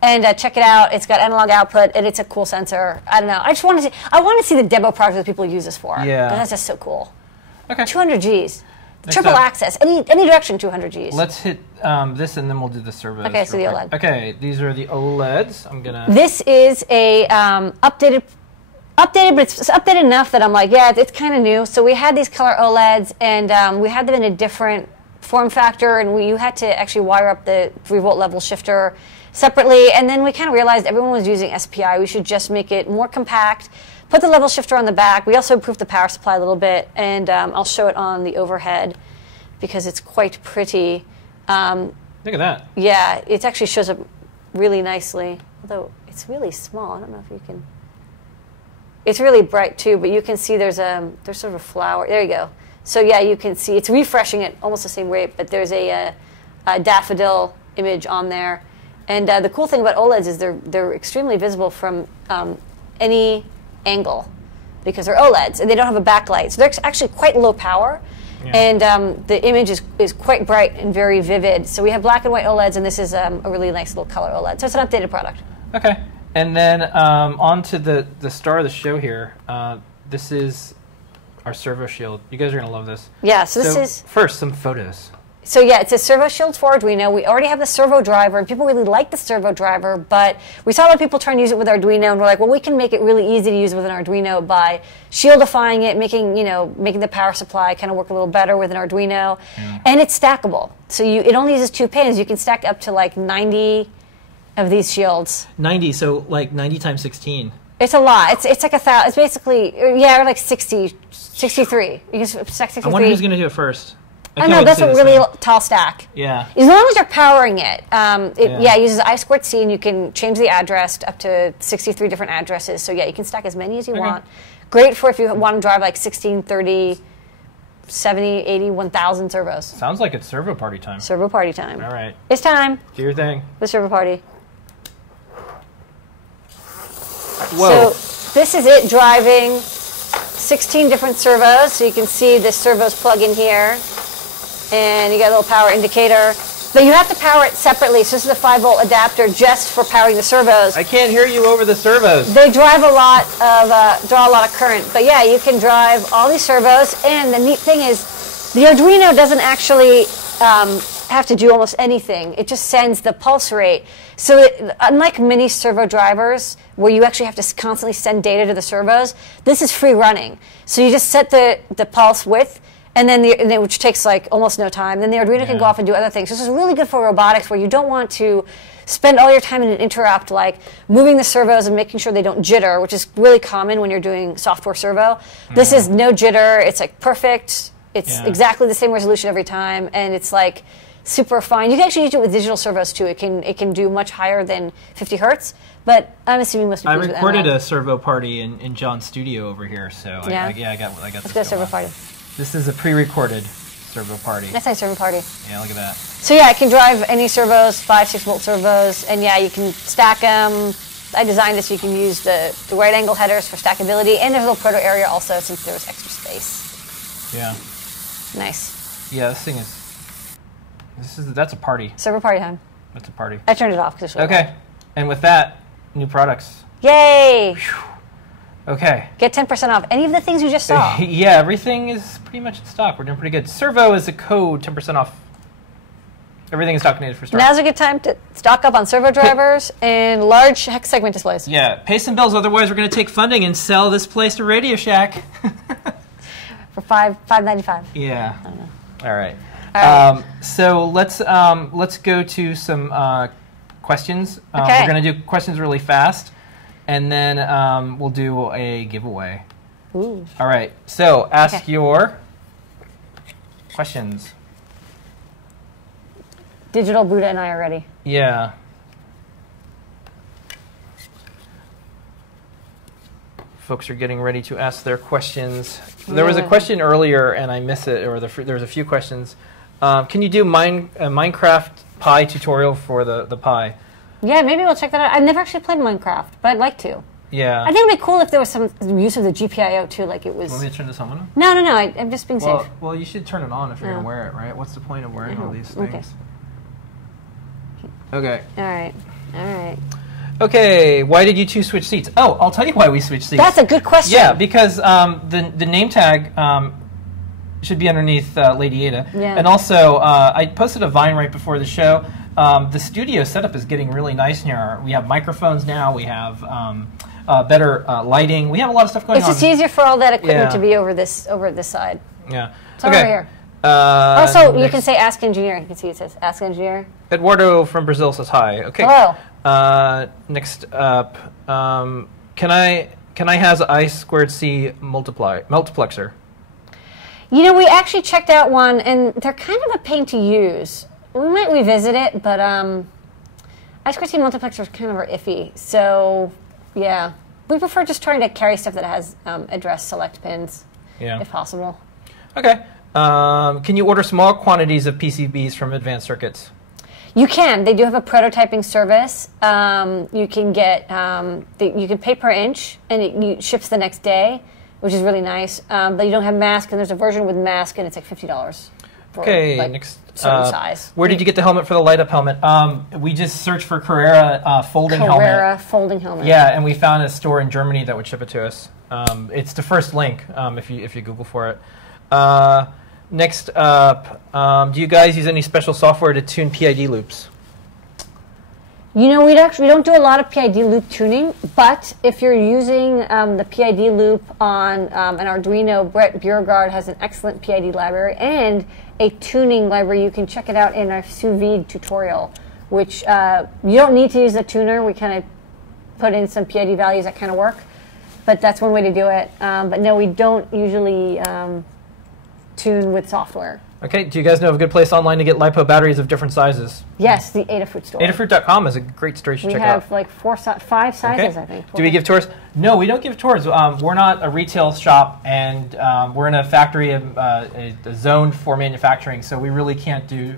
And check it out. It's got analog output, and it's a cool sensor. I don't know. I want to see the demo product that people use this for. Yeah. That's just so cool. Okay. 200 Gs. Next Triple up. access. Any direction, 200 Gs. Let's hit this, and then we'll do the servos. Okay, so the real quick. OLED. Okay, these are the OLEDs. I'm going to... This is a updated, but it's updated enough that I'm like, yeah, it's kind of new. So we had these color OLEDs, and we had them in a different form factor, and you had to actually wire up the 3-volt level shifter separately. And then we kind of realized everyone was using SPI. We should just make it more compact, put the level shifter on the back. We also improved the power supply a little bit, and I'll show it on the overhead because it's quite pretty. Look at that. Yeah, it actually shows up really nicely, although it's really small. I don't know if you can... It's really bright too, but you can see there's sort of a flower. There you go. So yeah, you can see it's refreshing at almost the same rate, but there's a daffodil image on there. And the cool thing about OLEDs is they're extremely visible from any angle because they're OLEDs and they don't have a backlight. So they're actually quite low power. Yeah. And the image is quite bright and very vivid. So we have black and white OLEDs, and this is a really nice little color OLED. So it's an updated product. Okay. And then on to the star of the show here. This is our servo shield. You guys are going to love this. Yeah, so this is... First, some photos. So yeah, it's a servo shield for Arduino. We already have the servo driver, and people really like the servo driver, but we saw a lot of people trying to use it with Arduino, and we're like, well, we can make it really easy to use with an Arduino by shieldifying it, making the power supply kind of work a little better with an Arduino. Yeah. And it's stackable. So it only uses 2 pins. You can stack up to like 90 of these shields. 90, so like 90 times 16. It's a lot. It's like 1,000. It's basically, yeah, or like 60, 63. You can stack 63. I wonder who's going to do it first. I know, that's a really tall stack. Yeah. As long as you're powering it. It uses I2C, and you can change the address up to 63 different addresses. So yeah, you can stack as many as you want. Great for if you want to drive like 16, 30, 70, 80, 1,000 servos. Sounds like it's servo party time. Servo party time. All right. It's time. Do your thing. The servo party. Whoa. So this is it driving 16 different servos. So you can see the servos plug in here. And you got a little power indicator. But you have to power it separately. So this is a 5-volt adapter just for powering the servos. I can't hear you over the servos. They drive draw a lot of current. But yeah, you can drive all these servos. And the neat thing is, the Arduino doesn't actually have to do almost anything. It just sends the pulse rate. So unlike many servo drivers, where you actually have to constantly send data to the servos, this is free running. So you just set the pulse width, and then which takes like almost no time. Then the Arduino can go off and do other things. So this is really good for robotics, where you don't want to spend all your time in an interrupt, like moving the servos and making sure they don't jitter, which is really common when you're doing software servo. This is no jitter. It's like perfect. It's exactly the same resolution every time, and it's like super fine. You can actually use it with digital servos too. It can do much higher than 50 hertz. But I'm assuming most people use it. I recorded a servo party in John's studio over here, so yeah. I got Let's go servo party. This is a pre-recorded servo party. That's a servo party. Yeah, look at that. So yeah, it can drive any servos, 5, 6-volt servos, and yeah, you can stack them. I designed this so you can use the right angle headers for stackability, and there's a little proto area also since there was extra space. Yeah. Nice. Yeah, this thing that's a party. Servo party time. That's a party. I turned it off because it's really loud. And with that, new products. Yay! Whew. Okay. Get 10% off any of the things you just saw. Yeah, everything is pretty much in stock. We're doing pretty good. Servo is a code, 10% off. Everything is stock native for start. Now's a good time to stock up on servo drivers and large hex segment displays. Yeah, pay some bills. Otherwise, we're going to take funding and sell this place to Radio Shack. For $5.95. Yeah. I don't know. All right. So let's go to some questions. Okay. We're going to do questions really fast, and then we'll do a giveaway. Ooh. All right. So ask your questions. Digital Buddha and I are ready. Yeah. Folks are getting ready to ask their questions. There was a question earlier, and I missed it, or there was a few questions. Can you do Minecraft Pi tutorial for the Pi? Yeah, maybe we'll check that out. I've never actually played Minecraft, but I'd like to. Yeah. I think it'd be cool if there was some use of the GPIO too, like it was. Want me to turn this on? No. I'm just being safe. Well, you should turn it on if you're going to wear it, right? What's the point of wearing all these things? Okay. All right. Okay, why did you two switch seats? Oh, I'll tell you why we switched seats. That's a good question. Yeah, because the name tag should be underneath Lady Ada. Yeah. And also, I posted a Vine right before the show. The studio setup is getting really nice here. We have microphones now. We have better lighting. We have a lot of stuff going on. It's just easier for all that equipment to be over this side. Yeah. It's over here. Also, you can say Ask Engineer. You can see it says Ask Engineer. Eduardo from Brazil says hi. Okay. Hello. Next up, can I has I2C multiplexer? You know, we actually checked out one, and they're kind of a pain to use. We might revisit it, but I2C multiplexer is kind of iffy. So, yeah, we prefer just trying to carry stuff that has address select pins, if possible. Okay. Can you order small quantities of PCBs from Advanced Circuits? You can. They do have a prototyping service. You can get you can pay per inch, and it ships the next day, which is really nice. But you don't have mask, and there's a version with mask, and it's like $50. Okay, like next certain size. Where did you get the helmet for the light up helmet? We just searched for Carrera folding helmet. Carrera folding helmet. Yeah, and we found a store in Germany that would ship it to us. It's the first link if you Google for it. Next up, do you guys use any special software to tune PID loops? You know, we don't do a lot of PID loop tuning, but if you're using the PID loop on an Arduino, Brett Beauregard has an excellent PID library and a tuning library. You can check it out in our sous vide tutorial, which you don't need to use the tuner. We kind of put in some PID values that kind of work, but that's one way to do it. But no, we don't usually tune with software. Okay, do you guys know of a good place online to get LiPo batteries of different sizes? Yes, the Adafruit store. Adafruit.com is a great store you should check out. We have like 5 sizes, I think. Do we give tours? No, we don't give tours. We're not a retail shop, and we're in a factory, a zone for manufacturing, so we really can't do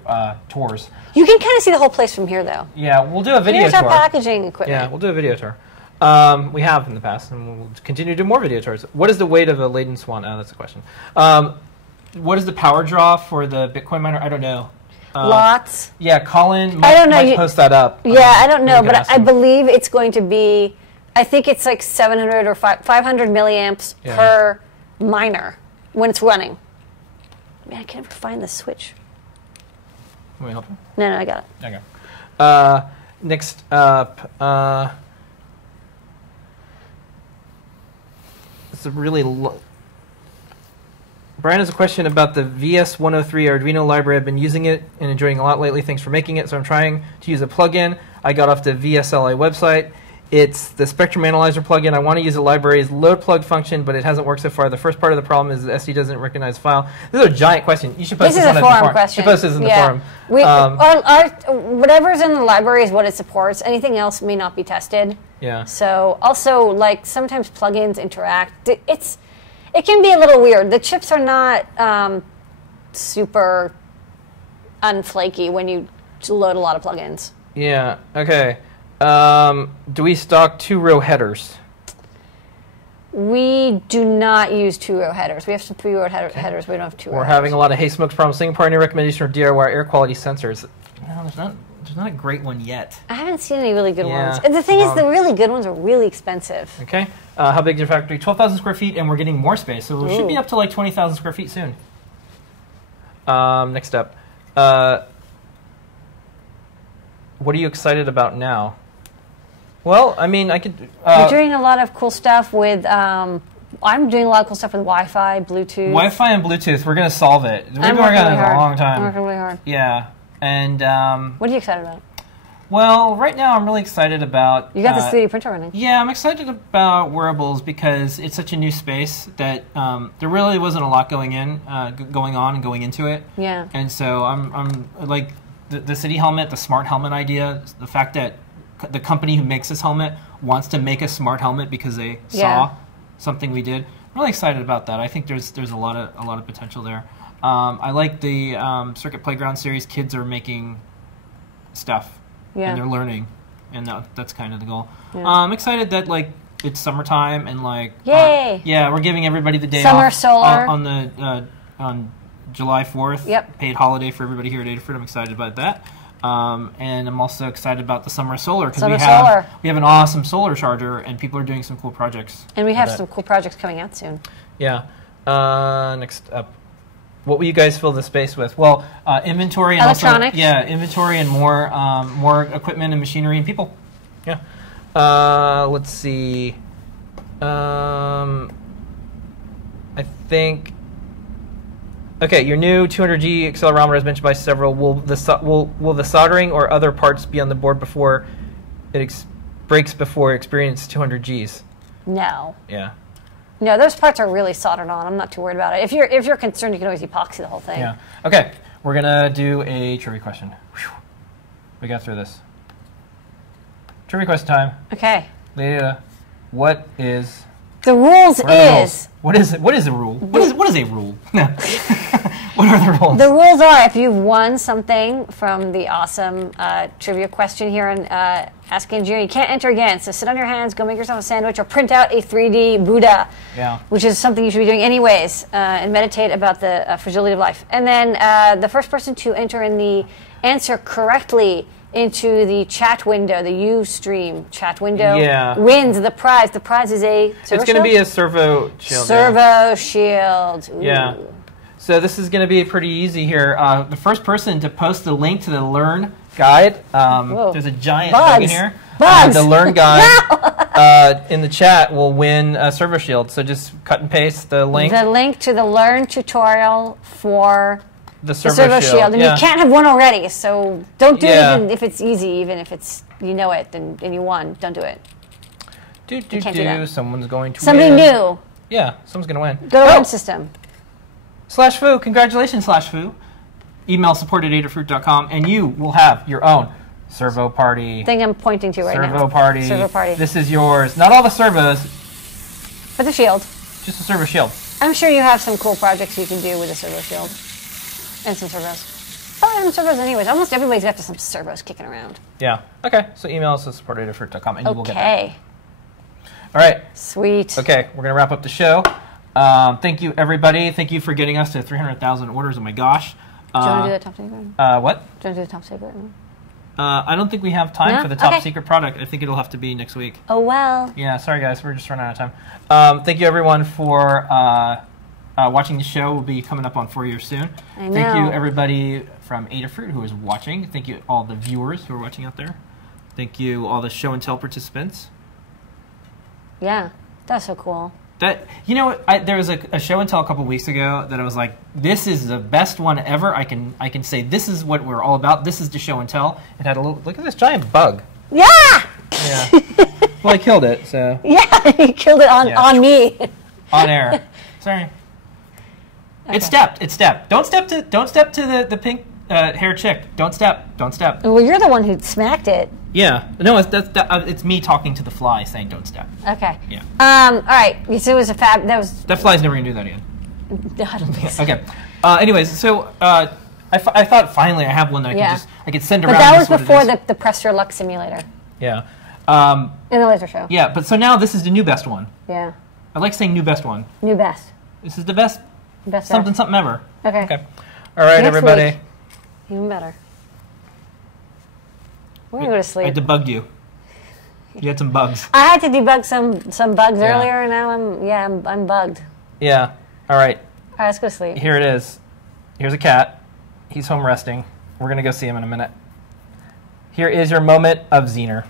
tours. You can kind of see the whole place from here, though. Yeah, we'll do a video Here's tour. our packaging equipment. Yeah, we'll do a video tour. We have in the past, and we'll continue to do more video tours. What is the weight of a Leyden Swan? Oh, that's a question. What is the power draw for the Bitcoin miner? I don't know. Lots. Yeah, Colin might post that up. Yeah, I don't know, but I believe it's going to be, I think it's like 700 or 500 milliamps per miner when it's running. Man, I can't ever find the switch. Can we help you? No, I got it. Okay. Next up, it's a really Brian has a question about the VS103 Arduino library. I've been using it and enjoying it a lot lately. Thanks for making it. So I'm trying to use a plugin. I got off the VSLA website. It's the Spectrum Analyzer plugin. I want to use the library's load plug function, but it hasn't worked so far. The first part of the problem is the SD doesn't recognize file. This is a giant question. You should post this on the forum. You should post this in the forum. Whatever's in the library is what it supports. Anything else may not be tested. Yeah. So also, like, sometimes plugins interact. It can be a little weird. The chips are not super unflaky when you load a lot of plugins. Yeah, okay. Do we stock 2-row headers? We do not use 2-row headers. We have some 3-row headers. We don't have 2-row We're having a lot of haze smokes problems. Singapore, any recommendation for DIY air quality sensors? No, there's not a great one yet. I haven't seen any really good ones. And the thing is, the really good ones are really expensive. Okay. How big is your factory? 12,000 square feet, and we're getting more space. So we should be up to like 20,000 square feet soon. Next up. What are you excited about now? Well, I mean, I could... We're doing a lot of cool stuff with I'm doing a lot of cool stuff with Wi-Fi, Bluetooth. Wi-Fi and Bluetooth, we're going to solve it. We've been I'm working working on really it a hard. long time. I'm working really hard. Yeah. And, What are you excited about? well, right now I'm really excited about... You got this 3D printer running. Yeah, I'm excited about wearables because it's such a new space that there really wasn't a lot going on and going into it. Yeah. And so I'm like the City helmet, the smart helmet idea, the fact that the company who makes this helmet wants to make a smart helmet because they saw something we did. I'm really excited about that. I think there's a lot of potential there. I like the Circuit Playground series. Kids are making stuff. Yeah. And they're learning, and that's kind of the goal. Yeah. I'm excited that like it's summertime and like Yay! Yeah, we're giving everybody the day Summer off solar. On July 4th. Yep. Paid holiday for everybody here at Adafruit. I'm excited about that, and I'm also excited about the summer solar because we have an awesome solar charger and people are doing some cool projects. And we have some cool projects coming out soon. Yeah. Next up. What will you guys fill the space with? Well, inventory and electronics. Inventory and more equipment and machinery and people. Yeah. Let's see. I think. Okay, your new 200G accelerometer is mentioned by several. Will the soldering or other parts be on the board before it breaks before experience 200Gs? No. Yeah. No, those parts are really soldered on. I'm not too worried about it. If you're concerned, you can always epoxy the whole thing. Yeah. Okay. We're gonna do a trivia question. Whew. We got through this. Trivia question time. Okay. Leah, what is the rules? What is it? What is a rule? What is a rule? No. What are the rules? The rules are if you've won something from the awesome trivia question here on Ask Engineer, you can't enter again. So sit on your hands, go make yourself a sandwich, or print out a 3D Buddha, which is something you should be doing anyways, and meditate about the fragility of life. And then the first person to enter in the answer correctly into the chat window, the Ustream chat window, wins the prize. The prize is a servo shield? It's going to be a servo shield. Servo shield. Ooh. Yeah. So this is going to be pretty easy here. The first person to post the link to the Learn guide, there's a giant bug in here. Bugs. The Learn guide in the chat will win a servo shield. So just cut and paste the link. The link to the Learn tutorial for the servo shield. And you can't have one already, so don't do it even if it's easy, even if it's you know it and you won. Don't do it. Do someone's going to Somebody win. new. Yeah, someone's going to win. Go to Win System. /Foo, congratulations /Foo. Email support@adafruit.com and you will have your own servo party. Thing I'm pointing to right now. Servo party. Servo party. This is yours. Not all the servos. But the shield. Just a servo shield. I'm sure you have some cool projects you can do with a servo shield. And some servos. Probably some servos anyways. Almost everybody's got some servos kicking around. Yeah. Okay. So email us at support@adafruit.com and you will get that. Okay. All right. Sweet. Okay. We're going to wrap up the show. Thank you, everybody. Thank you for getting us to 300,000 orders. Oh, my gosh. Do you want to do the top secret? What? Do you want to do the top secret? I don't think we have time for the top secret product. I think it'll have to be next week. Oh, well. Yeah, sorry, guys. We're just running out of time. Thank you, everyone, for watching the show. We'll be coming up on 4 years soon. I know. Thank you, everybody from Adafruit who is watching. Thank you, all the viewers who are watching out there. Thank you, all the show and tell participants. Yeah, that's so cool. You know, there was a show and tell a couple weeks ago that I was like, this is the best one ever. I can say this is what we're all about. This is the show and tell. It had a little, look at this giant bug. Yeah! Yeah. Well, I killed it, so. Yeah, you killed it on me. On air. Sorry. Okay. It stepped. Don't step to the pink hair chick. Don't step. Well, you're the one who smacked it. Yeah. No, it's me talking to the fly saying don't step. Okay. Yeah. All right. So it was a That fly's never gonna do that again. No, I don't think so. Okay. Anyways, so I thought finally I have one that I could send around. But that was before the Press Your Luck simulator. Yeah. In the laser show. Yeah, but so now this is the new best one. Yeah. I like saying new best one. New best. This is the best. Best something ever. Okay. Okay. All right, Next everybody. week. Even better. We're gonna go to sleep. I debugged you. You had some bugs. I had to debug some bugs earlier, and now I'm bugged. Yeah. All right. All right, let's go to sleep. Here it is. Here's a cat. He's home resting. We're gonna go see him in a minute. Here is your moment of Zener.